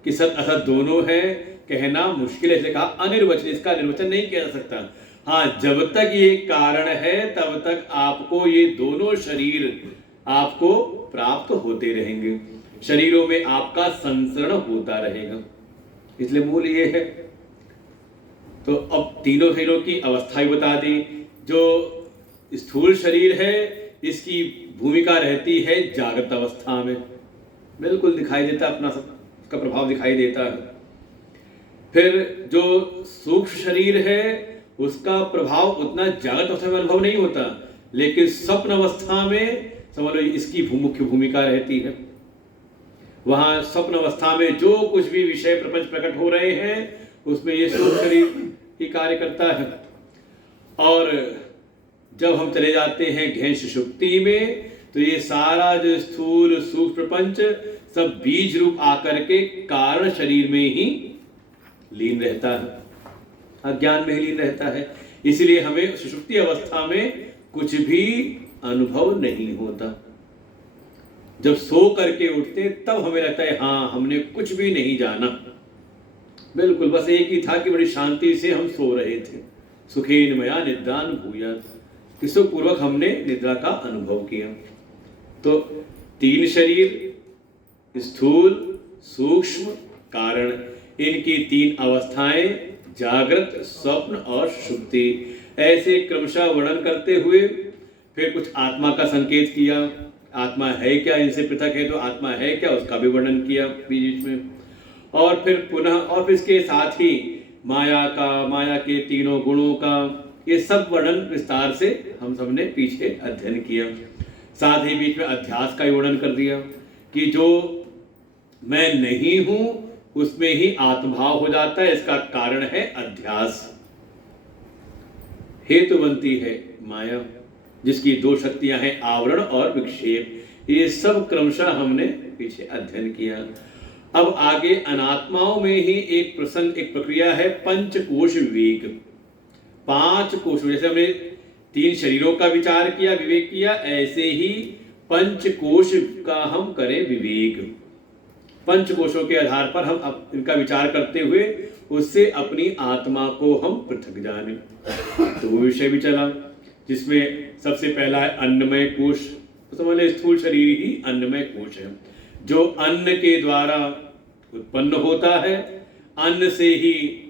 कि सत असत दोनों है, कहना मुश्किल है। इसलिए कहा अनिर्वचनीय, इसका निर्वचन नहीं किया जा सकता। हाँ, जब तक ये कारण है तब तक आपको ये दोनों शरीर आपको प्राप्त होते रहेंगे, शरीरों में आपका संसरण होता रहेगा। इसलिए मूल ये है। तो अब तीनों शरीरों की अवस्था भी बता दी। जो स्थूल शरीर है, इसकी भूमिका रहती है जागृत अवस्था में, बिल्कुल दिखाई देता, अपना उसका प्रभाव दिखाई देता है। फिर जो सूक्ष्म शरीर है, उसका प्रभाव उतना जागृत अवस्था में अनुभव नहीं होता, लेकिन स्वप्न अवस्था में समझ लो इसकी मुख्य भूमिका रहती है। वहां स्वप्न अवस्था में जो कुछ भी विषय प्रपंच प्रकट हो रहे हैं, उसमें ये सूक्ष्म शरीर ही कार्य करता है। और जब हम चले जाते हैं गहन सुषुप्ति में, तो ये सारा जो स्थूल सूक्ष्म प्रपंच सब बीज रूप आकर के कारण शरीर में ही लीन रहता है, अज्ञान में ही लीन रहता है। इसलिए हमें सुषुप्ति अवस्था में कुछ भी अनुभव नहीं होता। जब सो करके उठते तब हमें लगता है हाँ, हमने कुछ भी नहीं जाना, बिल्कुल बस एक ही था कि बड़ी शांति से हम सो रहे थे। सुखेन मया निद्रान भूयात्, कि सुखपूर्वक हमने निद्रा का अनुभव किया। तो 3 शरीर, स्थूल, सूक्ष्म, कारण, इनकी 3 अवस्थाएं, जागृत, स्वप्न और सुषुप्ति, ऐसे क्रमशः वर्णन करते हुए फिर कुछ आत्मा का संकेत किया। आत्मा है क्या, इनसे पृथक है तो आत्मा है क्या, उसका भी वर्णन किया बीच में। और फिर पुनः और फिर इसके साथ ही माया का, माया के 3 गुणों का, ये सब वर्णन विस्तार से हम सबने पीछे अध्ययन किया। साथ ही बीच में अध्यास का वर्णन कर दिया कि जो मैं नहीं हूं उसमें ही आत्मभाव हो जाता है, इसका कारण है अध्यास। हेतु बनती है माया, जिसकी 2 शक्तियां हैं, आवरण और विक्षेप। ये सब क्रमशः हमने पीछे अध्ययन किया। अब आगे अनात्माओं में ही एक प्रसंग, एक प्रक्रिया है पंचकोश विवेक। 5 कोश, जैसे हमने 3 शरीरों का विचार किया, विवेक किया, ऐसे ही पंचकोश का हम करें विवेक। पंचकोशों के आधार पर हम इनका विचार करते हुए उससे अपनी आत्मा को हम पृथक जाने। तो वो विषय भी चला, जिसमें सबसे पहला है अन्नमय कोश। तो समझ लें स्थूल शरीर ही अन्नमय कोश है, जो अन्न के द्वारा उत्पन्न होता है, अन्न से ही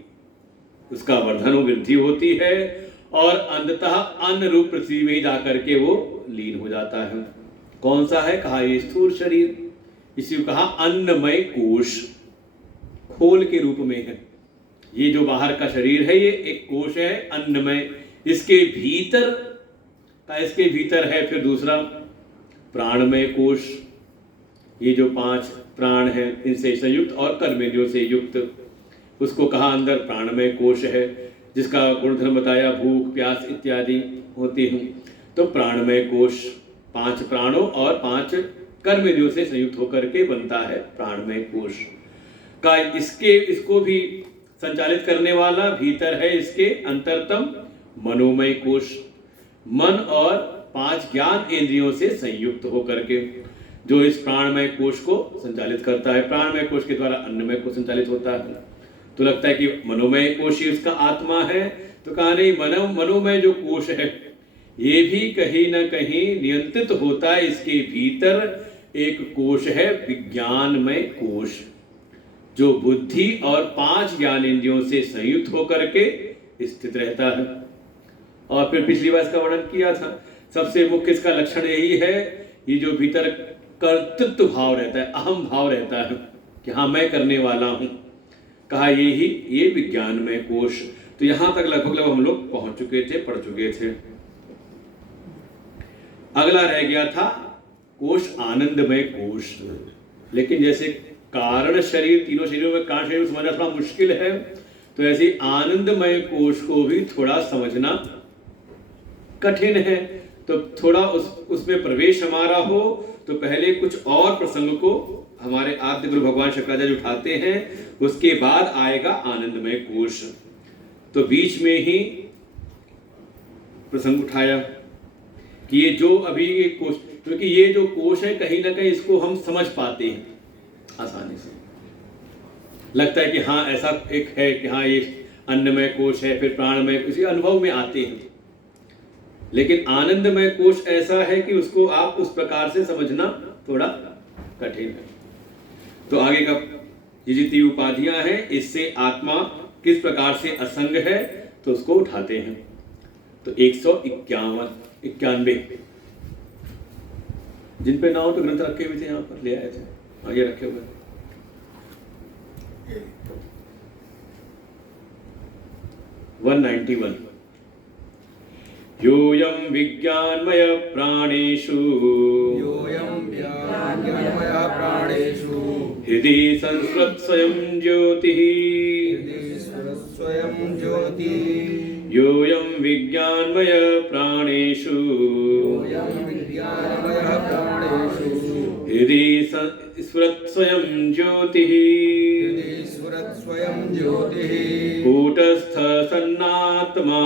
उसका वर्धन वृद्धि होती है और अंततः अन्न रूप पृथ्वी में ही जाकर के वो लीन हो जाता है। कौन सा है? कहा ये स्थूल शरीर, इसी को कहा अन्नमय कोश, खोल के रूप में है। ये जो बाहर का शरीर है ये एक कोश है अन्नमय। इसके भीतर है फिर दूसरा प्राणमय कोश। ये जो 5 प्राण हैं इनसे संयुक्त और कर्मेंद्रियों से युक्त, उसको कहा अंदर प्राणमय कोश है, जिसका गुणधर्म बताया भूख प्यास इत्यादि होती हूँ। तो प्राणमय कोश 5 प्राणों और 5 कर्मेंद्रियों से संयुक्त होकर के बनता है प्राणमय कोश का। इसको भी संचालित करने वाला भीतर है इसके अंतरतम मनोमय कोश, मन और 5 ज्ञान इंद्रियों से संयुक्त होकर के जो इस प्राणमय कोश को संचालित करता है। प्राणमय कोश के द्वारा अन्नमय कोश संचालित होता है। तो लगता है कि मनोमय कोश ही उसका आत्मा है, तो कहा नहीं, मनोमय जो कोश है ये भी कहीं ना कहीं नियंत्रित होता है। इसके भीतर एक कोश है विज्ञानमय कोश, जो बुद्धि और 5 ज्ञान इंद्रियों से संयुक्त होकर के स्थित रहता है। और फिर पिछली बार इसका वर्णन किया था, सबसे मुख्य इसका लक्षण यही है, ये जो भीतर कर्तृत्व भाव रहता है, अहम भाव रहता है कि हाँ मैं करने वाला हूं, कहा ये विज्ञानमय कोश। तो यहां तक लगभग हम लोग पहुंच चुके थे, पढ़ चुके थे। अगला रह गया था कोश आनंदमय कोश। लेकिन जैसे कारण शरीर, तीनों शरीरों में कारण शरीर समझना थोड़ा मुश्किल है, तो ऐसे आनंदमय कोश को भी थोड़ा समझना कठिन है। तो थोड़ा उसमें प्रवेश हमारा हो तो पहले कुछ और प्रसंग को हमारे आद्य गुरु भगवान शंकराचार्य उठाते हैं, उसके बाद आएगा आनंदमय कोश। तो बीच में ही प्रसंग उठाया कि ये जो अभी ये कोश, क्योंकि ये जो कोश है कहीं ना कहीं इसको हम समझ पाते हैं आसानी से, लगता है कि हाँ ऐसा एक है कि हाँ ये अन्नमय कोश है, फिर प्राणमय, इसी अनुभव में आते हैं। लेकिन आनंदमय कोश ऐसा है कि उसको आप उस प्रकार से समझना थोड़ा कठिन है। तो आगे का ये जितनी उपाधियां हैं, इससे आत्मा किस प्रकार से असंग है तो उसको उठाते हैं। तो 191 जिन पे ना हो तो ग्रंथ रखे हुए थे, यहाँ पर ले आए थे, आगे रखे हुए 191 योऽयं विज्ञानमय प्राणेषु हृदि संस्कृत स्वयं ज्योतिः योऽयं विज्ञानमय प्राणेषु हृदि स्फुरत् स्वयं ज्योतिः कूटस्थ सन्नात्मा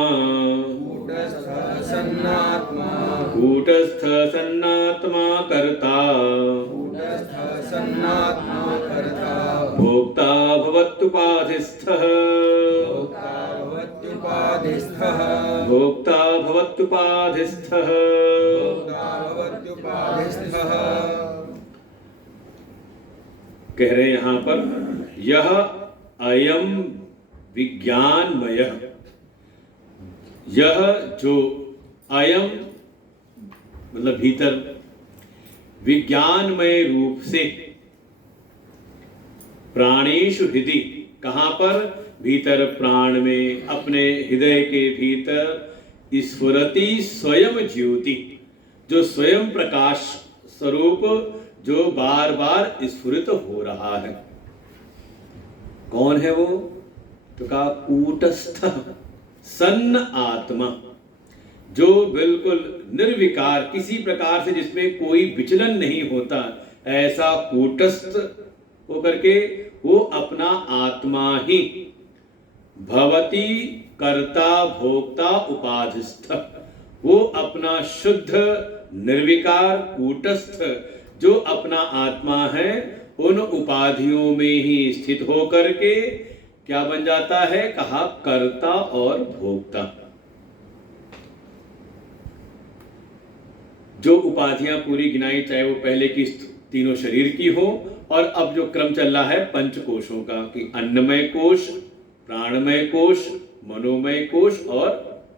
कर्ता भोक्ता भवत् भवत्युपाधिस्थः भोक्ता भवत्युपाधिस्थः कह रहे हैं यहां पर, यह अयम विज्ञानमय, यह जो अयम मतलब भीतर विज्ञानमय रूप से प्राणेषु हृदि, कहां पर? भीतर प्राण में, अपने हृदय के भीतर स्फुरति स्वयं ज्योति, जो स्वयं प्रकाश स्वरूप जो बार बार स्फुरित हो रहा है। कौन है वो? तो कहा कूटस्थ सन्न आत्मा, जो बिल्कुल निर्विकार, किसी प्रकार से जिसमें कोई विचलन नहीं होता, ऐसा कूटस्थ होकर के वो अपना आत्मा ही भवती कर्ता भोक्ता उपाधिस्थ, वो अपना शुद्ध निर्विकार कूटस्थ जो अपना आत्मा है, उन उपाधियों में ही स्थित होकर के क्या बन जाता है? कहा कर्ता और भोक्ता। जो उपाधियां पूरी गिनाई, चाहे वो पहले की तीनों शरीर की हो, और अब जो क्रम चल रहा है पंचकोशों का, कि अन्नमय कोश, प्राणमय कोश, मनोमय कोश और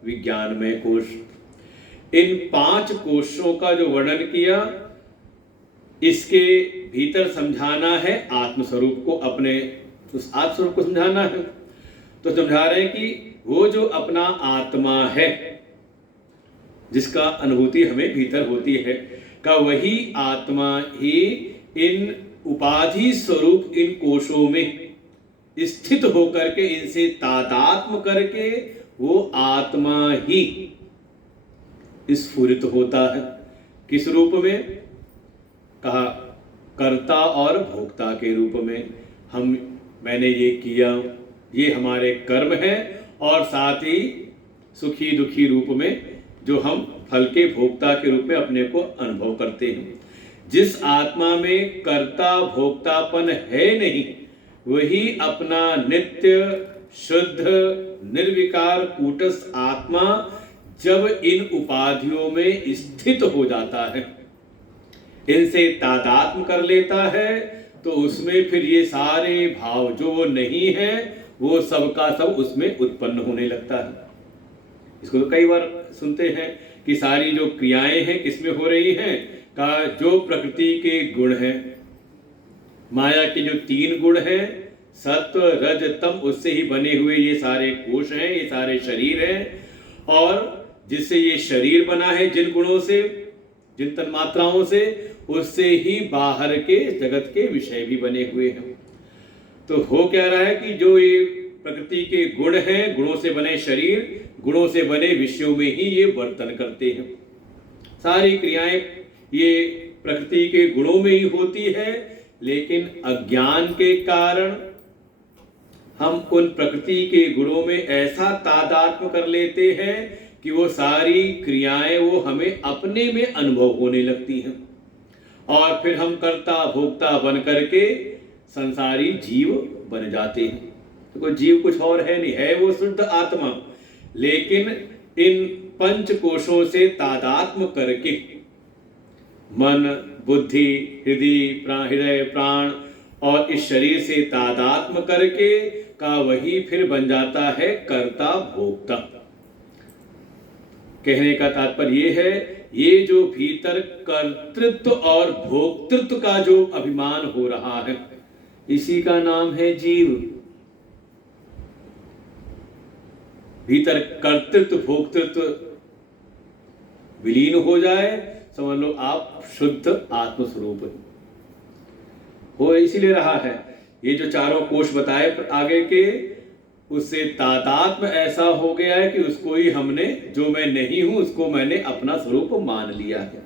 विज्ञानमय कोश, इन 5 कोशों का जो वर्णन किया, इसके भीतर समझाना है आत्मस्वरूप को, अपने उस आत्मस्वरूप को समझाना है। तो समझा रहे हैं कि वो जो अपना आत्मा है, जिसका अनुभूति हमें भीतर होती है, का वही आत्मा ही इन उपाधि स्वरूप इन कोशों में स्थित होकर के, इनसे तादात्म्य करके वो आत्मा ही स्फुरित होता है। किस रूप में? कहा कर्ता और भोक्ता के रूप में। मैंने ये किया, ये हमारे कर्म है, और साथ ही सुखी दुखी रूप में जो हम फल के भोक्ता के रूप में अपने को अनुभव करते हैं। जिस आत्मा में कर्ता भोक्तापन है नहीं, वही अपना नित्य शुद्ध निर्विकार कूटस्थ आत्मा जब इन उपाधियों में स्थित हो जाता है, इनसे तादात्म्य कर लेता है, तो उसमें फिर ये सारे भाव जो वो नहीं है, वो सबका सब उसमें उत्पन्न होने लगता है। इसको तो कई बार सुनते हैं कि सारी जो क्रियाएं हैं किसमें हो रही हैं? का जो प्रकृति के गुण हैं, माया के जो 3 गुण हैं, सत्व रज तम, उससे ही बने हुए ये सारे कोश हैं, ये सारे शरीर हैं, और जिससे ये शरीर बना है, जिन गुणों से, जिन तन्मात्राओं से, उससे ही बाहर के जगत के विषय भी बने हुए हैं। तो हो क्या रहा है कि जो ये प्रकृति के गुण हैं, गुणों से बने शरीर, गुणों से बने विषयों में ही ये वर्तन करते हैं। सारी क्रियाएं ये प्रकृति के गुणों में ही होती है, लेकिन अज्ञान के कारण हम उन प्रकृति के गुणों में ऐसा तादात्म्य कर लेते हैं कि वो सारी क्रियाएं वो हमें अपने में अनुभव होने लगती हैं, और फिर हम कर्ता भोक्ता बन करके संसारी जीव बन जाते हैं। तो कोई जीव कुछ और है नहीं, है वो शुद्ध आत्मा, लेकिन इन 5 कोशों से तादात्म्य करके मन, बुद्धि, हृदय, प्राण और इस शरीर से तादात्म्य करके का वही फिर बन जाता है कर्ता भोक्ता। कहने का तात्पर्य ये है, ये जो भीतर कर्तृत्व और भोक्तृत्व का जो अभिमान हो रहा है, इसी का नाम है जीव। भीतर कर्तृत्व भोक्तृत्व विलीन हो जाए, समझ लो आप शुद्ध आत्मस्वरूप हो। इसीलिए रहा है ये जो चारों कोश बताए आगे के, उससे तादात्म्य ऐसा हो गया है कि उसको ही हमने, जो मैं नहीं हूं उसको मैंने अपना स्वरूप मान लिया है।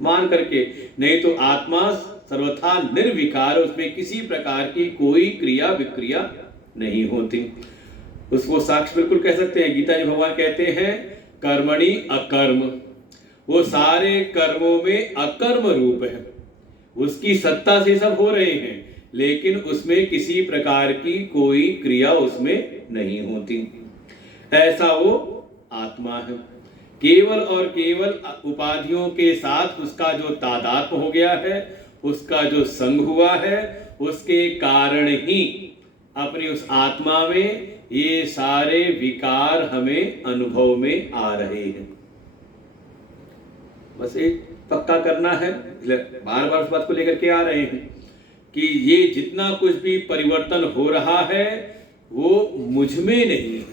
मान करके, नहीं तो आत्मा सर्वथा निर्विकार, उसमें किसी प्रकार की कोई क्रिया विक्रिया नहीं होती। उसको साक्ष्य बिल्कुल कह सकते हैं। गीता जी भगवान कहते हैं कर्मणि अकर्म, वो सारे कर्मों में अकर्म रूप है, उसकी सत्ता से सब हो रहे हैं, लेकिन उसमें किसी प्रकार की कोई क्रिया उसमें नहीं होती। ऐसा वो आत्मा है। केवल और केवल उपाधियों के साथ उसका जो तादात्म्य हो गया है, उसका जो संग हुआ है, उसके कारण ही अपनी उस आत्मा में ये सारे विकार हमें अनुभव में आ रहे हैं। बस एक पक्का करना है, बार बार उस बात को लेकर के आ रहे हैं कि ये जितना कुछ भी परिवर्तन हो रहा है वो मुझ में नहीं है,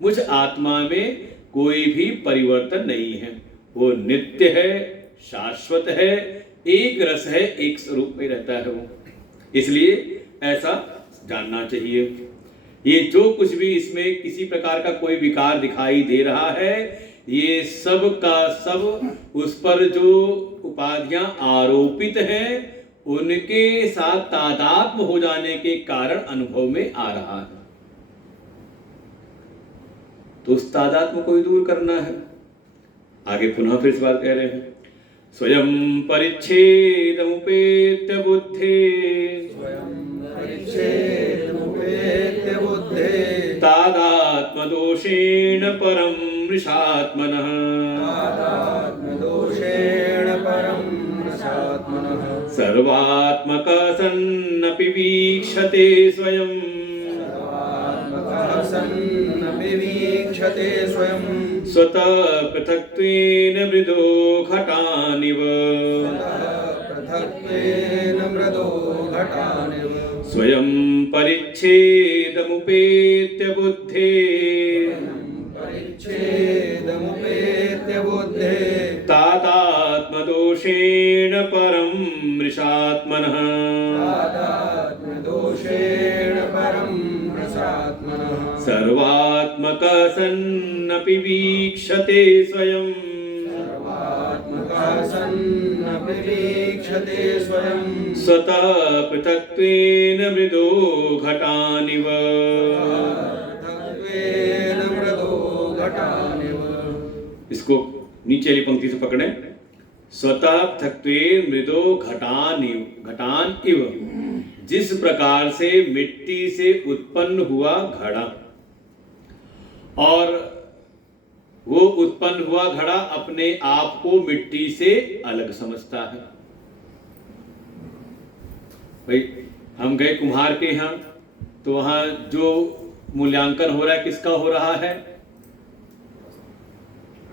मुझ आत्मा में कोई भी परिवर्तन नहीं है। वो नित्य है, शाश्वत है, एक रस है, एक स्वरूप में रहता है वो। इसलिए ऐसा जानना चाहिए। ये जो कुछ भी इसमें किसी प्रकार का कोई विकार दिखाई दे रहा है, ये सब का सब उस पर जो उपाधियां आरोपित हैं उनके साथ तादात्म्य हो जाने के कारण अनुभव में आ रहा है। तो उस तादात्म्य को ही दूर करना है। आगे पुनः फिर इस बात कह रहे हैं, स्वयं परिच्छेदमुपेत्य बुद्धे तादात्म्यदोषेण परं मृषात्मनः सर्वात्मकः सन्नपि वीक्षते स्वयं स्वतः पृथक्त्वेन मृदो घटानिव स्वयं परिच्छेदमुपेत्य बुद्धे तादात्म्यदोषेण परं मृषात्मनः सर्वात्मकः सन्नपि वीक्षते स्वयं स्वतः पृथक्त्वेन मृदो घटानिव। इसको नीचे वाली पंक्ति से पकड़े, स्वतः पृथक्त्वेन मृदो घटान इव। जिस प्रकार से मिट्टी से उत्पन्न हुआ घड़ा और वो उत्पन्न हुआ घड़ा अपने आप को मिट्टी से अलग समझता है। भाई हम गए कुम्हार के यहाँ, तो वहां जो मूल्यांकन हो रहा है किसका हो रहा है?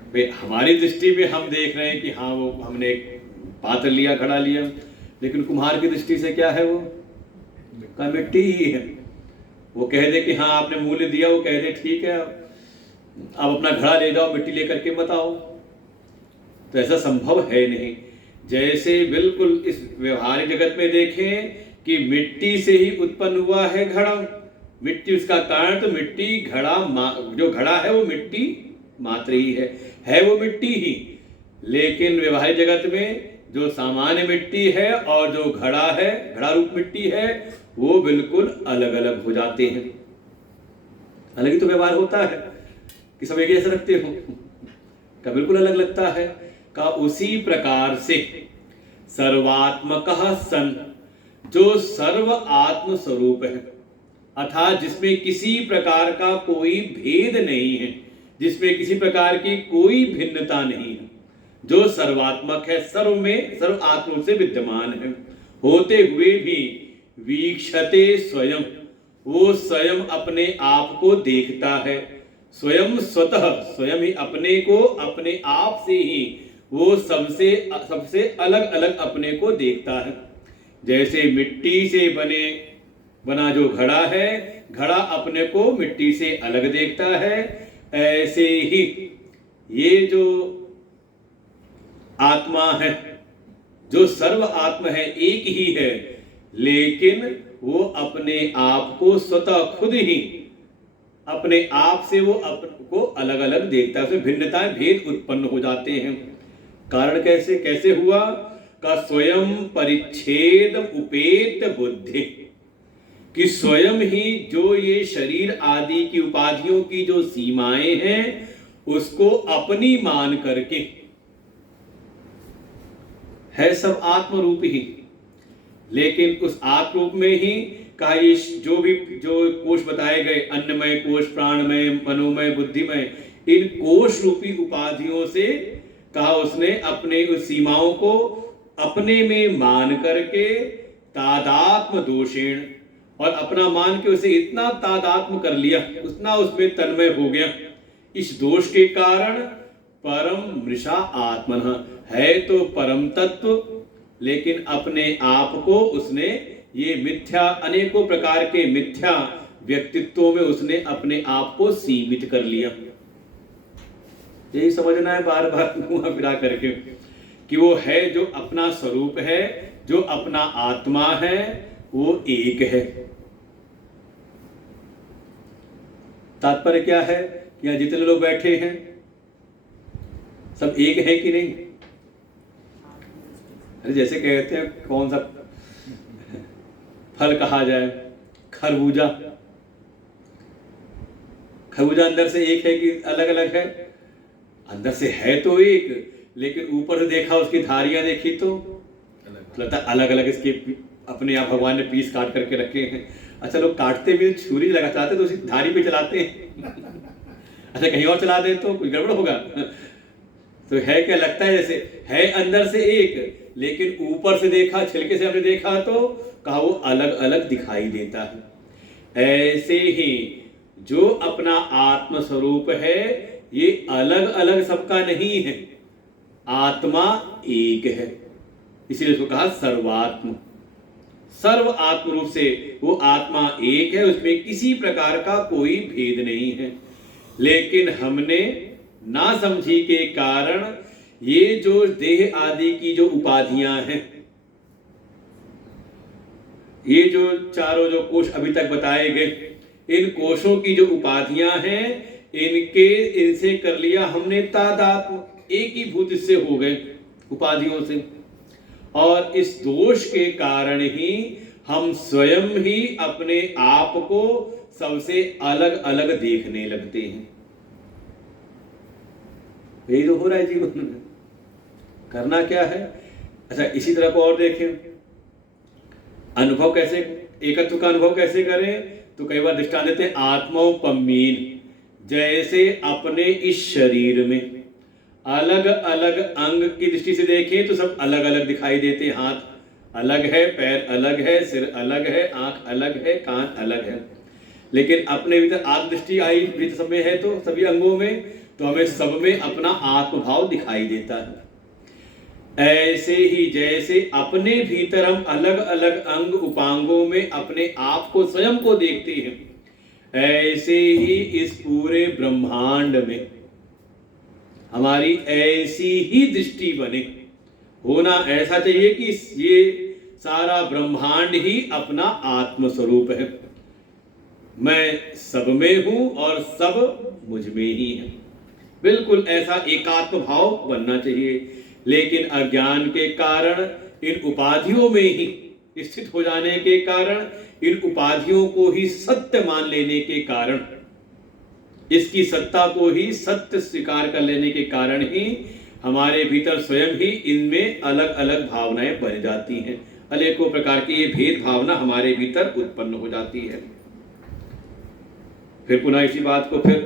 भाई हमारी दृष्टि में हम देख रहे हैं कि हाँ वो हमने एक पात्र लिया, घड़ा लिया, लेकिन कुम्हार की दृष्टि से क्या है? वो का मिट्टी ही है। वो कह दे कि हाँ आपने मूल्य दिया, वो कह दे ठीक है अब अपना घड़ा ले जाओ, मिट्टी लेकर के मत आओ। तो ऐसा संभव है नहीं। जैसे बिल्कुल इस व्यवहारिक जगत में देखें कि मिट्टी से ही उत्पन्न हुआ है घड़ा, मिट्टी उसका कारण, तो मिट्टी घड़ा जो घड़ा है वो मिट्टी मात्र ही है वो मिट्टी ही। लेकिन व्यवहारिक जगत में जो सामान्य मिट्टी है और जो घड़ा है, घड़ा रूप मिट्टी है, वो बिल्कुल अलग अलग हो जाते हैं। अलग ही तो व्यवहार होता है कि सब एक जैसे रखते हो, का बिल्कुल अलग लगता है। का उसी प्रकार से सर्वात्मकः सन, जो सर्व आत्म स्वरूप है, अर्थात जिसमें किसी प्रकार का कोई भेद नहीं है, जिसमें किसी प्रकार की कोई भिन्नता नहीं है, जो सर्वात्मक है, सर्व में सर्व आत्म से विद्यमान है, होते हुए भी वीक्षते स्वयं, वो स्वयं अपने आप को देखता है। स्वयं स्वतः, स्वयं ही अपने को अपने आप से ही वो सबसे अलग अलग अपने को देखता है। जैसे मिट्टी से बना जो घड़ा है, घड़ा अपने को मिट्टी से अलग देखता है, ऐसे ही ये जो आत्मा है, जो सर्व आत्मा है, एक ही है, लेकिन वो अपने आप को स्वतः खुद ही अपने आप से वो को अलग अलग देखता है। उसमें भिन्नताएं, भेद उत्पन्न हो जाते हैं। कारण कैसे हुआ? का स्वयं परिच्छेद उपेत बुद्धि, कि स्वयं ही जो ये शरीर आदि की उपाधियों की जो सीमाएं हैं उसको अपनी मान करके, है सब आत्म रूप ही, लेकिन उस आत्म रूप में ही कहा ये जो कोश बताए गए, अन्नमय कोश, प्राणमय, मनोमय, बुद्धिमय, इन कोश रूपी उपाधियों से कहा उसने अपने उस सीमाओं को अपने में मान करके तादात्म दोषेण, और अपना मान के उसे इतना तादात्म कर लिया, उतना उसमें तन्मय हो गया, इस दोष के कारण परम मृषा आत्मन, है तो परम तत्व लेकिन अपने आप को उसने ये मिथ्या, अनेकों प्रकार के मिथ्या व्यक्तित्वों में उसने अपने आप को सीमित कर लिया। यही समझना है बार बार घुमा फिरा करके कि वो है जो अपना स्वरूप है, जो अपना आत्मा है, वो एक है। तात्पर्य क्या है कि यहाँ जितने लोग बैठे हैं सब एक है कि नहीं? अरे जैसे कहते हैं कौन सा फल कहा जाए, खरबूजा, खरबूजा अंदर से एक है कि अलग अलग है? अंदर से है तो एक, लेकिन ऊपर से देखा उसकी धारियां देखी तो लगता अलग अलग इसके अपने आप भगवान ने पीस काट करके रखे हैं। अच्छा, लोग काटते भी छुरी लगा चाहते तो उसी धारी पे चलाते हैं अच्छा कहीं और चला दे तो कुछ गड़बड़ होगा तो है क्या, लगता है जैसे है अंदर से एक, लेकिन ऊपर से देखा, छिलके से हमने देखा तो कहा वो अलग अलग दिखाई देता है। ऐसे ही जो अपना आत्म स्वरूप है ये अलग अलग सबका नहीं है, आत्मा एक है, इसीलिए उसको कहा सर्वात्म। सर्व आत्म रूप से वो आत्मा एक है, उसमें किसी प्रकार का कोई भेद नहीं है। लेकिन हमने ना समझी के कारण ये जो देह आदि की जो उपाधियां हैं, ये जो चारों जो कोश अभी तक बताए गए, इन कोशों की जो उपाधियां हैं इनसे कर लिया हमने तादात्म्य, एक ही भूत इससे हो गए उपाधियों से, और इस दोष के कारण ही हम स्वयं ही अपने आप को सबसे अलग अलग देखने लगते हैं। यही तो हो रहा है जीवन में। करना क्या है? अच्छा, इसी तरह को और देखें, अनुभव कैसे, एकत्व का अनुभव कैसे करें? तो कई बार दृष्टांत देते हैं आत्मोपमीन, जैसे अपने इस शरीर में अलग अलग अंग की दृष्टि से देखें तो सब अलग अलग दिखाई देते हैं। हाथ अलग है, पैर अलग है, सिर अलग है, आंख अलग है, कान अलग है, लेकिन अपने भीतर आत्म दृष्टि आई भीतर सब में है तो सभी अंगों में, तो हमें सब में अपना आत्मभाव दिखाई देता है। ऐसे ही जैसे अपने भीतर हम अलग अलग अंग उपांगों में अपने आप को स्वयं को देखते हैं, ऐसे ही इस पूरे ब्रह्मांड में हमारी ऐसी ही दृष्टि बने। होना ऐसा चाहिए कि ये सारा ब्रह्मांड ही अपना आत्म स्वरूप है, मैं सब में हूं और सब मुझ में ही है। बिल्कुल ऐसा एकात्म भाव बनना चाहिए। लेकिन अज्ञान के कारण, इन उपाधियों में ही स्थित हो जाने के कारण, इन उपाधियों को ही सत्य मान लेने के कारण, इसकी सत्ता को ही सत्य स्वीकार कर लेने के कारण ही हमारे भीतर स्वयं ही इनमें अलग अलग भावनाएं बन जाती हैं। अनेकों प्रकार की ये भेद भावना हमारे भीतर उत्पन्न हो जाती है। फिर पुनः इसी बात को फिर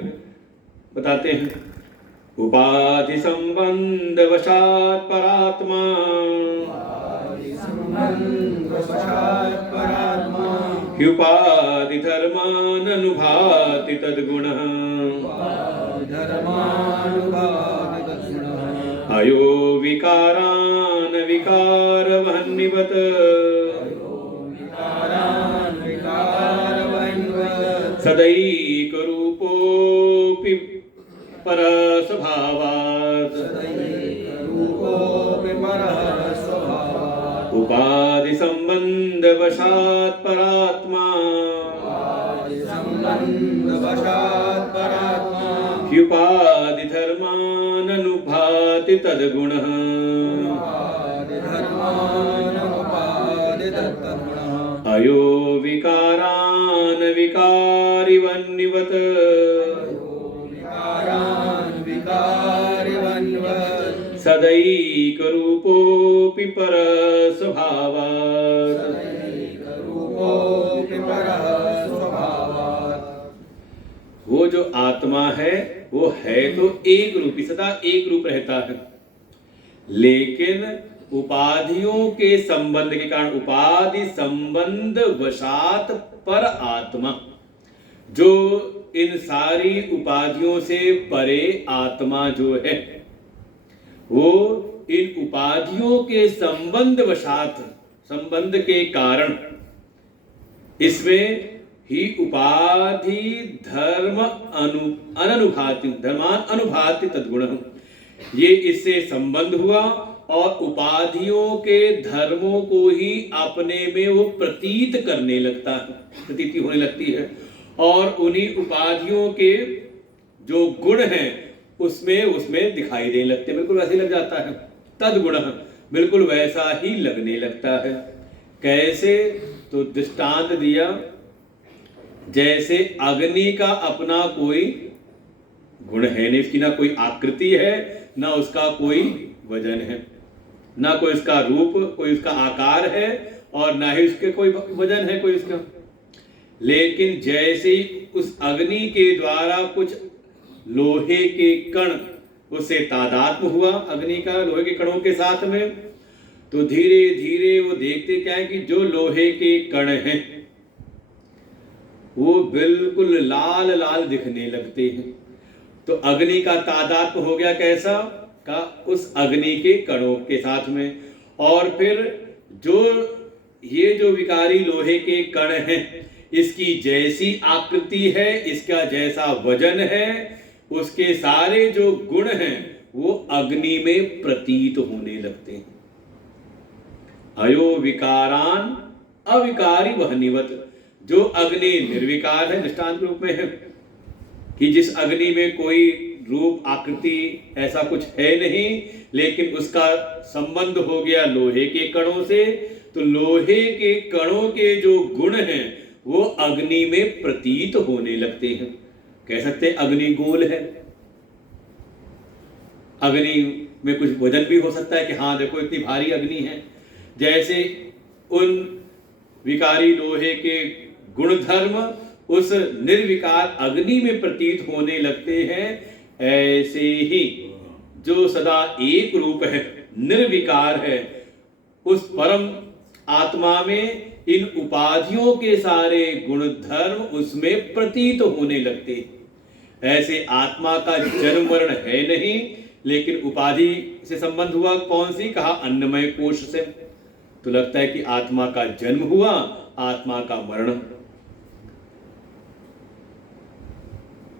बताते हैं, उपाधि संबंध वशात परात्मा, उपाधि धर्मान अनुभाति तद्गुणः, अयो विकारान विकारवह्निवत्, सदैक रूपोऽपि परस्वभावात्, उपाधि संबंध वशात् परात्मा, उपाधि धर्मान अनुभाति तद्गुणः, अयो विकारान विकारिवन्निवत्, सदैकरूपोऽपि परस्वभावात्। सदैकरूपोऽपि परस्वभावात्। वो जो आत्मा है वो है तो एक रूपी, सदा एक रूप रहता है, लेकिन उपाधियों के संबंध के कारण, उपाधि संबंध वशात पर आत्मा, जो इन सारी उपाधियों से परे आत्मा जो है, वो इन उपाधियों के संबंध वशात, संबंध के कारण, इसमें ही उपाधि धर्म अननुभाति, धर्मान अनुभाति तद्गुण, ये इससे संबंध हुआ और उपाधियों के धर्मों को ही अपने में वो प्रतीत करने लगता है, प्रतीति होने लगती है, और उन्हीं उपाधियों के जो गुण हैं उसमें दिखाई देने लगते हैं, बिल्कुल वैसे लग जाता है, तद्गुण, बिल्कुल वैसा ही लगने लगता है। कैसे? तो दृष्टांत दिया, जैसे अग्नि का अपना कोई गुण है नहीं, उसकी ना कोई आकृति है, ना उसका कोई वजन है, ना कोई उसका रूप, कोई उसका आकार है, और ना ही उसके कोई वजन है कोई उसका। लेकिन जैसे ही उस अग्नि के द्वारा कुछ लोहे के कण उससे तादात्म्य हुआ, अग्नि का लोहे के कणों के साथ में, तो धीरे धीरे वो देखते क्या है कि जो लोहे के कण हैं वो बिल्कुल लाल लाल दिखने लगते हैं। तो अग्नि का तादात्म्य हो गया कैसा? का उस अग्नि के कणों के साथ में। और फिर जो ये जो विकारी लोहे के कण हैं, इसकी जैसी आकृति है, इसका जैसा वजन है, उसके सारे जो गुण हैं वो अग्नि में प्रतीत होने लगते हैं। अयो विकारान अविकारी वहनिवत, जो अग्नि निर्विकार है, दृष्टांत रूप में है कि जिस अग्नि में कोई रूप आकृति ऐसा कुछ है नहीं, लेकिन उसका संबंध हो गया लोहे के कणों से, तो लोहे के कणों के जो गुण हैं वो अग्नि में प्रतीत होने लगते हैं। कह सकते हैं अग्नि गोल है, अग्नि में कुछ वजन भी हो सकता है कि हाँ देखो इतनी भारी अग्नि है। जैसे उन विकारी लोहे के गुणधर्म उस निर्विकार अग्नि में प्रतीत होने लगते हैं, ऐसे ही जो सदा एक रूप है, निर्विकार है, उस परम आत्मा में इन उपाधियों के सारे गुणधर्म उसमें प्रतीत होने लगते हैं। ऐसे आत्मा का जन्म मरण है नहीं, लेकिन उपाधि से संबंध हुआ, कौन सी? कहा अन्नमय कोश से। तो लगता है कि आत्मा का जन्म हुआ, आत्मा का मरण।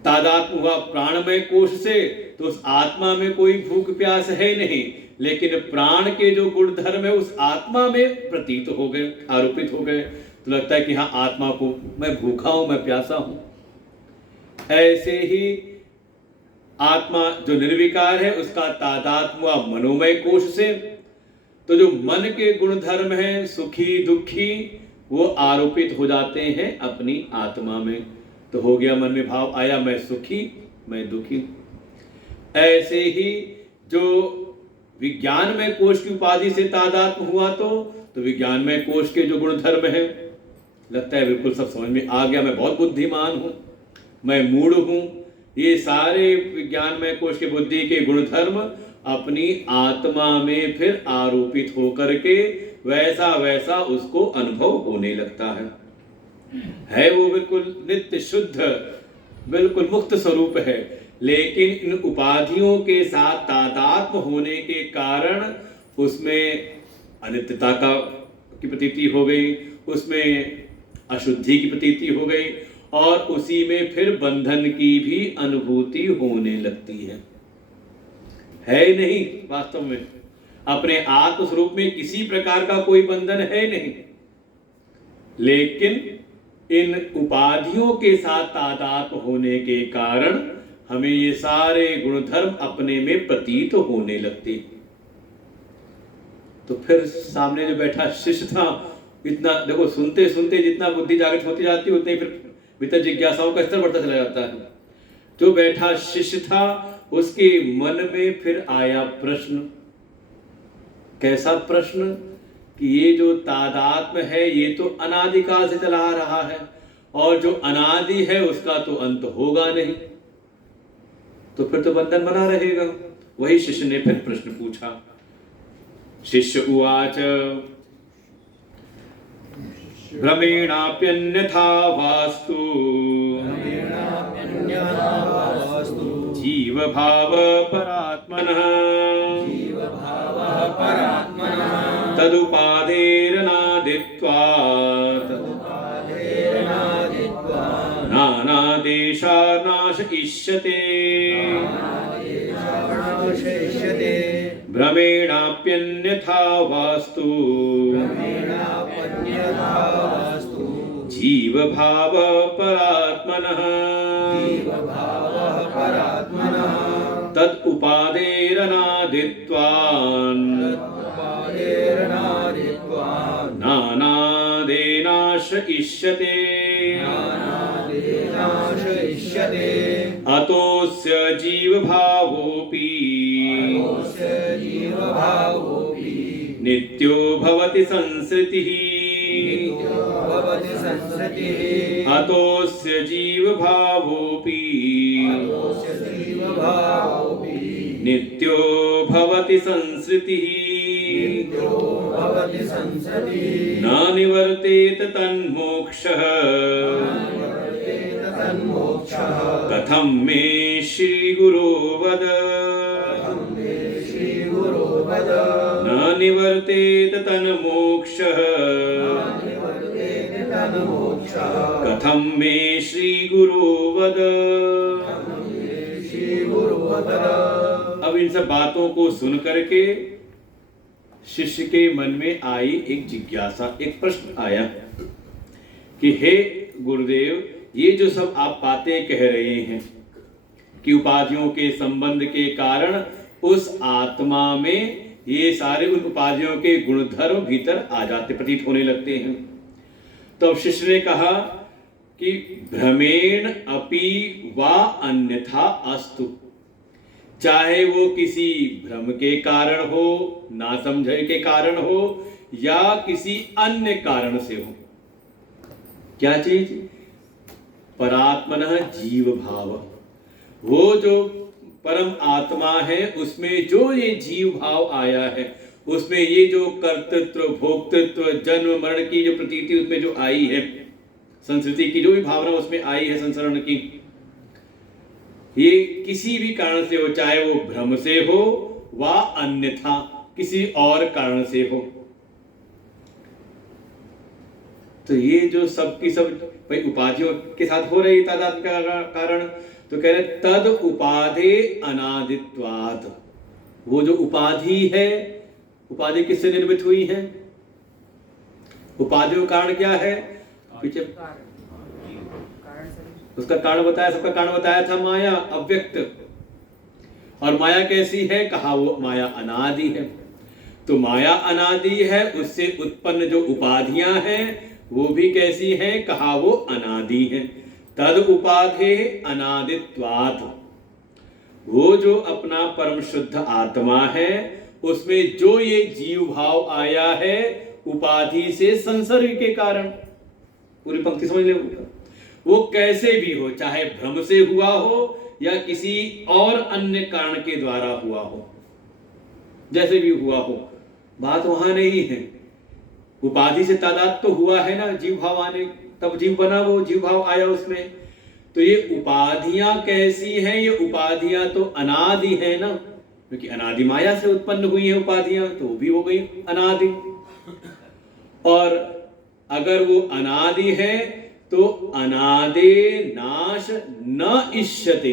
तादात्म्य हुआ प्राणमय कोश से, तो उस आत्मा में कोई भूख प्यास है नहीं, लेकिन प्राण के जो गुण धर्म है उस आत्मा में प्रतीत हो गए, आरोपित हो गए। तो लगता है कि हाँ आत्मा को मैं भूखा हूं, मैं प्यासा हूं। ऐसे ही आत्मा जो निर्विकार है उसका तादात्म्य हुआ मनोमय कोश से, तो जो मन के गुण धर्म है, सुखी दुखी, वो आरोपित हो जाते हैं अपनी आत्मा में। तो हो गया मन में भाव आया, मैं सुखी, मैं दुखी। ऐसे ही जो विज्ञान में कोश की उपाधि से तादात्म्य हुआ, तो विज्ञान में कोश के जो गुण धर्म है, लगता है बिल्कुल सब समझ में आ गया, मैं बहुत बुद्धिमान हूं, मैं मूढ़ हूं। ये सारे विज्ञान में कोश के बुद्धि के गुण धर्म अपनी आत्मा में फिर आरोपित होकर के वैसा वैसा उसको अनुभव होने लगता है वो बिल्कुल नित्य शुद्ध, बिल्कुल मुक्त स्वरूप है, लेकिन इन उपाधियों के साथ तादात्म्य होने के कारण उसमें अनित्यता की प्रतीति हो गई, उसमें अशुद्धि की प्रतीति हो गई, और उसी में फिर बंधन की भी अनुभूति होने लगती है नहीं। वास्तव में अपने आत्म स्वरूप में किसी प्रकार का कोई बंधन है नहीं, लेकिन इन उपाधियों के साथ तादात्म्य होने के कारण हमें ये सारे गुणधर्म अपने में प्रतीत होने लगते। तो फिर सामने जो बैठा शिष्य था, इतना देखो सुनते सुनते जितना बुद्धि जागृत होती जाती है, उतनी फिर भीतर जिज्ञासाओं का स्तर बढ़ता चला जाता है। जो बैठा शिष्य था उसके मन में फिर आया प्रश्न। कैसा प्रश्न? कि ये जो तादात्म्य है ये तो अनादिकाल से चला आ रहा है, और जो अनादि है उसका तो अंत होगा नहीं, तो फिर तो बंधन बना रहेगा। वही शिष्य ने फिर प्रश्न पूछा। शिष्य उवाच भ्रमेणाप्यन्यथा वास्तु जीव भाव परात्मनः तदुपादेरनादित्वात् नानादेशानाश इष्यते। भ्रमेणाप्यन्यथा वास्तु जीव भाव परात्मनः तद उपादेरनादित्वान् नानादेनाश इष्यते। अतोस्य जीव भावोऽपि नित्यो भवति संसृतिः। अतोस्य जीव भावोऽपि नित्यो भवति संसृतिः। न निवर्तेत तन्मोक्षः कथं मे श्रीगुरो वद। न निवर्तेत तन्मोक्षः कथं मे श्रीगुरो वद। अब इन सब बातों को सुन करके शिष्य के मन में आई एक जिज्ञासा, एक प्रश्न आया कि हे गुरुदेव, ये जो सब आप बातें कह रहे हैं कि उपाधियों के संबंध के कारण उस आत्मा में ये सारे उन उपाधियों के गुणधर्म भीतर आ जाते, प्रतीत होने लगते हैं। तो शिष्य ने कहा कि भ्रमेण अपि वा अन्यथा अस्तु, चाहे वो किसी भ्रम के कारण हो, नासमझ के कारण हो, या किसी अन्य कारण से हो। क्या चीज? परात्मनः जीव भाव। वो जो परम आत्मा है उसमें जो ये जीव भाव आया है, उसमें ये जो कर्तृत्व, भोक्तृत्व, जन्म मरण की जो प्रतीति उसमें जो आई है, संस्कृति की जो भी भावना उसमें आई है, संसरण की, ये किसी भी कारण से हो, चाहे वो भ्रम से हो वा अन्यथा किसी और कारण से हो। तो ये जो सब की सब भाई उपाधियों के साथ हो रही तादात्म्य का कारण, तो कह रहे तद उपाधे अनादित्वात्। वो जो उपाधि है, उपाधि किससे निर्मित हुई है? उपाधि का कारण क्या है? पीछे उसका कारण बताया, सबका कारण बताया था माया, अव्यक्त। और माया कैसी है? कहा वो माया अनादि है। तो माया अनादि है, उससे उत्पन्न जो उपाधियां हैं वो भी कैसी हैं? कहा वो अनादि है। तद उपाधे अनादित्वात्। वो जो अपना परम शुद्ध आत्मा है उसमें जो ये जीव भाव आया है उपाधि से, संसर्ग के कारण, पूरी पंक्ति समझ ले, वो कैसे भी हो, चाहे भ्रम से हुआ हो या किसी और अन्य कारण के द्वारा हुआ हो, जैसे भी हुआ हो, बात वहां नहीं है। उपाधि से तादाद तो हुआ है ना, जीव भाव आने, तब जीव बना, वो जीव भाव आया उसमें। तो ये उपाधियां कैसी हैं? ये उपाधियां तो अनादि है ना, क्योंकि अनादि माया से उत्पन्न हुई है उपाधियां, तो वो भी हो गई अनादि। और अगर वो अनादि है तो अनादे नाश न इष्यते।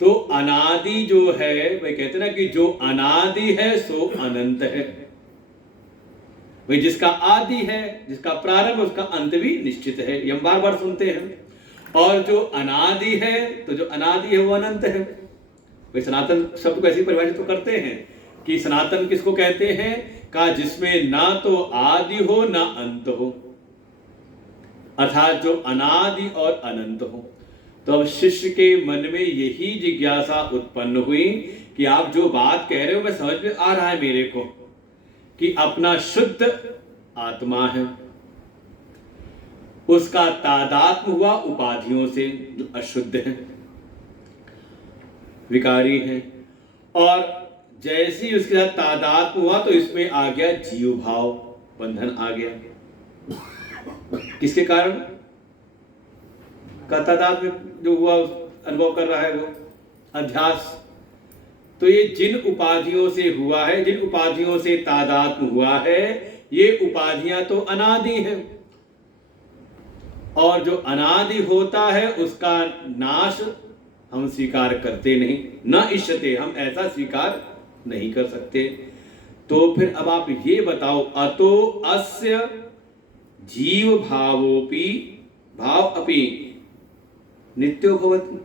तो अनादि जो है, वही कहते ना कि जो अनादि है सो अनंत है। वही जिसका आदि है, जिसका प्रारंभ, उसका अंत भी निश्चित है, ये हम बार बार सुनते हैं। और जो अनादि है, तो जो अनादि है वो अनंत है। वही सनातन शब्द को ऐसी परिभाषित तो करते हैं कि सनातन किसको कहते हैं? का जिसमें ना तो आदि हो ना अंत हो, अर्थात जो अनादि और अनंत हो। तो अब शिष्य के मन में यही जिज्ञासा उत्पन्न हुई कि आप जो बात कह रहे हो मैं समझ में आ रहा है मेरे को कि अपना शुद्ध आत्मा है, उसका तादात्म्य हुआ उपाधियों से जो अशुद्ध है, विकारी है, और जैसे ही उसके साथ तादात्म्य हुआ तो इसमें आ गया जीव भाव, बंधन आ गया। किसके कारण? का तादात्म्य जो हुआ अनुभव कर रहा है वो अध्यास। तो ये जिन उपाधियों से हुआ है, जिन उपाधियों से तादात्म्य हुआ है, ये उपाधियां तो अनादि हैं, और जो अनादि होता है उसका नाश हम स्वीकार करते नहीं, न इष्यते, हम ऐसा स्वीकार नहीं कर सकते। तो फिर अब आप ये बताओ, अतो अस्य जीव भावोपि भाव अपि नित्यो भवति।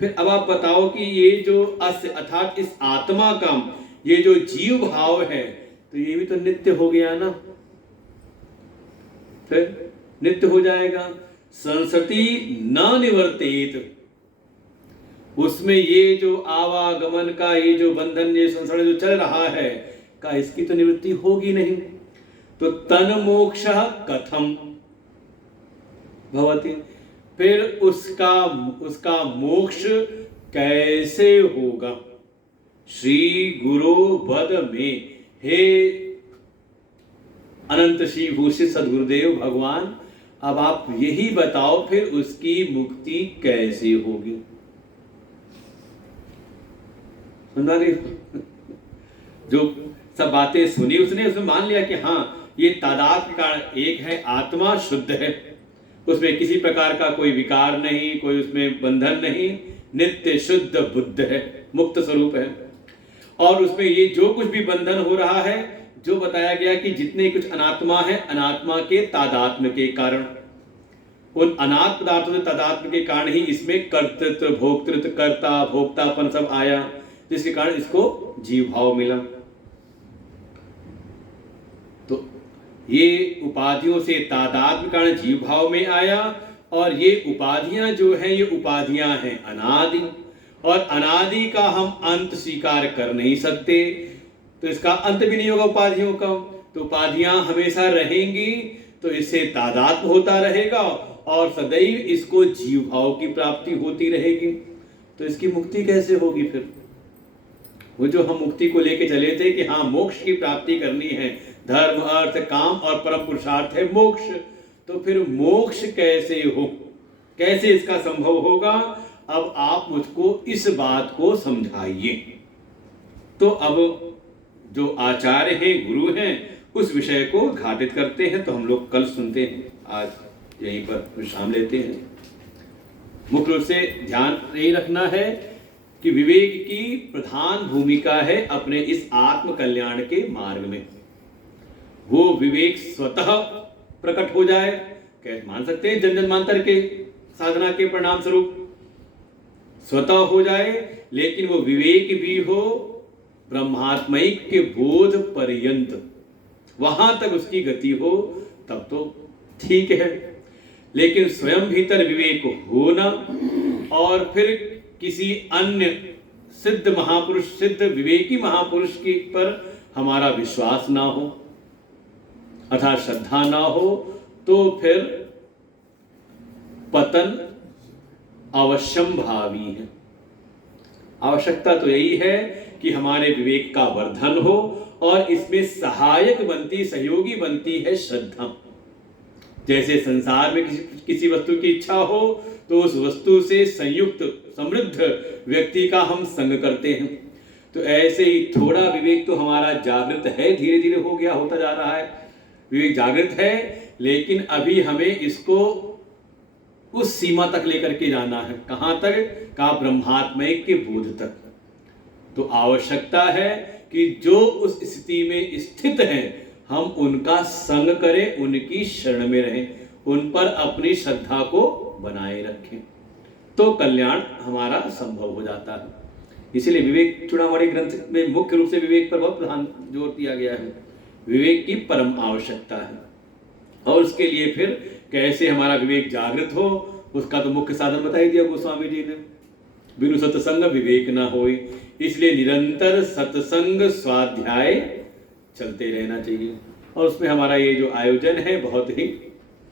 फिर अब आप बताओ कि ये जो अस्य अर्थात इस आत्मा का ये जो जीव भाव है, तो ये भी तो नित्य हो गया ना, फिर नित्य हो जाएगा। संसति न निवर्तेत, उसमें ये जो आवागमन का ये जो बंधन, ये संसार जो चल रहा है का, इसकी तो निवृत्ति होगी नहीं। तो तन मोक्ष कथम भवति, फिर उसका मोक्ष कैसे होगा? श्री गुरु वद में, हे अनंत श्री भूषित सदगुरुदेव भगवान, अब आप यही बताओ फिर उसकी मुक्ति कैसे होगी? सुना रही? जो सब बातें सुनी उसने, उसने मान लिया कि हाँ ये तादात्म्य के कारण एक है, आत्मा शुद्ध है, उसमें किसी प्रकार का कोई विकार नहीं, कोई उसमें बंधन नहीं, नित्य शुद्ध बुद्ध है, मुक्त स्वरूप है। और उसमें ये जो कुछ भी बंधन हो रहा है, जो बताया गया कि जितने कुछ अनात्मा है, अनात्मा के तादात्म्य के कारण, उन अनात्म पदार्थों से तादात्म्य के कारण ही इसमें कर्तृत्व, भोक्तृत्व, कर्ता, भोक्तापन सब आया, जिसके कारण इसको जीव भाव मिला। तो ये उपाधियों से तादात्म्य कारण जीव भाव में आया, और ये उपाधियां जो हैं, ये उपाधियां हैं अनादि, और अनादि का हम अंत स्वीकार कर नहीं सकते, तो इसका अंत भी नहीं होगा उपाधियों का। तो उपाधियां हमेशा रहेंगी, तो इससे तादात्म्य होता रहेगा, और सदैव इसको जीव भाव की प्राप्ति होती रहेगी। तो इसकी मुक्ति कैसे होगी? फिर वो जो हम मुक्ति को लेके चले थे कि हाँ मोक्ष की प्राप्ति करनी है, धर्म अर्थ काम और परम पुरुषार्थ है मोक्ष, तो फिर मोक्ष कैसे हो, कैसे इसका संभव होगा? अब आप मुझको इस बात को समझाइए। तो अब जो आचार्य हैं, गुरु हैं, उस विषय को घाटित करते हैं। तो हम लोग कल सुनते हैं, आज यहीं पर विश्राम लेते हैं। मुख्य रूप से ध्यान यही रखना है कि विवेक की प्रधान भूमिका है अपने इस आत्म कल्याण के मार्ग में। वो विवेक स्वतः प्रकट हो जाए, कैसे मान सकते हैं, जन जन्मांतर के साधना के परिणाम स्वरूप स्वतः हो जाए, लेकिन वो विवेक भी हो ब्रह्मात्मैक के बोध पर्यंत, वहां तक उसकी गति हो, तब तो ठीक है। लेकिन स्वयं भीतर विवेक होना, और फिर किसी अन्य सिद्ध महापुरुष, सिद्ध विवेकी महापुरुष की पर हमारा विश्वास ना हो, अर्थात श्रद्धा ना हो, तो फिर पतन अवश्यम भावी है। आवश्यकता तो यही है कि हमारे विवेक का वर्धन हो, और इसमें सहायक बनती, सहयोगी बनती है श्रद्धा। जैसे संसार में किसी वस्तु की इच्छा हो, तो उस वस्तु से संयुक्त समृद्ध व्यक्ति का हम संग करते हैं। तो ऐसे ही थोड़ा विवेक तो हमारा जागृत है, धीरे धीरे हो गया, होता जा रहा है, विवेक जागृत है, लेकिन अभी हमें इसको उस सीमा तक लेकर के जाना है। कहां तक? का ब्रह्मात्मैक के बोध तक। तो आवश्यकता है कि जो उस स्थिति में स्थित हैं, हम उनका संग करें, उनकी शरण में रहें, उन पर अपनी श्रद्धा को बनाए रखें, तो कल्याण हमारा संभव हो जाता है। इसीलिए विवेक चूड़ामणि ग्रंथ में मुख्य रूप से विवेक पर बहुत प्रधान जोर दिया गया है। विवेक की परम आवश्यकता है, और उसके लिए फिर कैसे हमारा विवेक जागृत हो, उसका तो मुख्य साधन बता ही दिया गोस्वामी जी ने, बिनु सत्संग विवेक ना होई, इसलिए निरंतर सत्संग स्वाध्याय चलते रहना चाहिए। और उसमें हमारा ये जो आयोजन है बहुत ही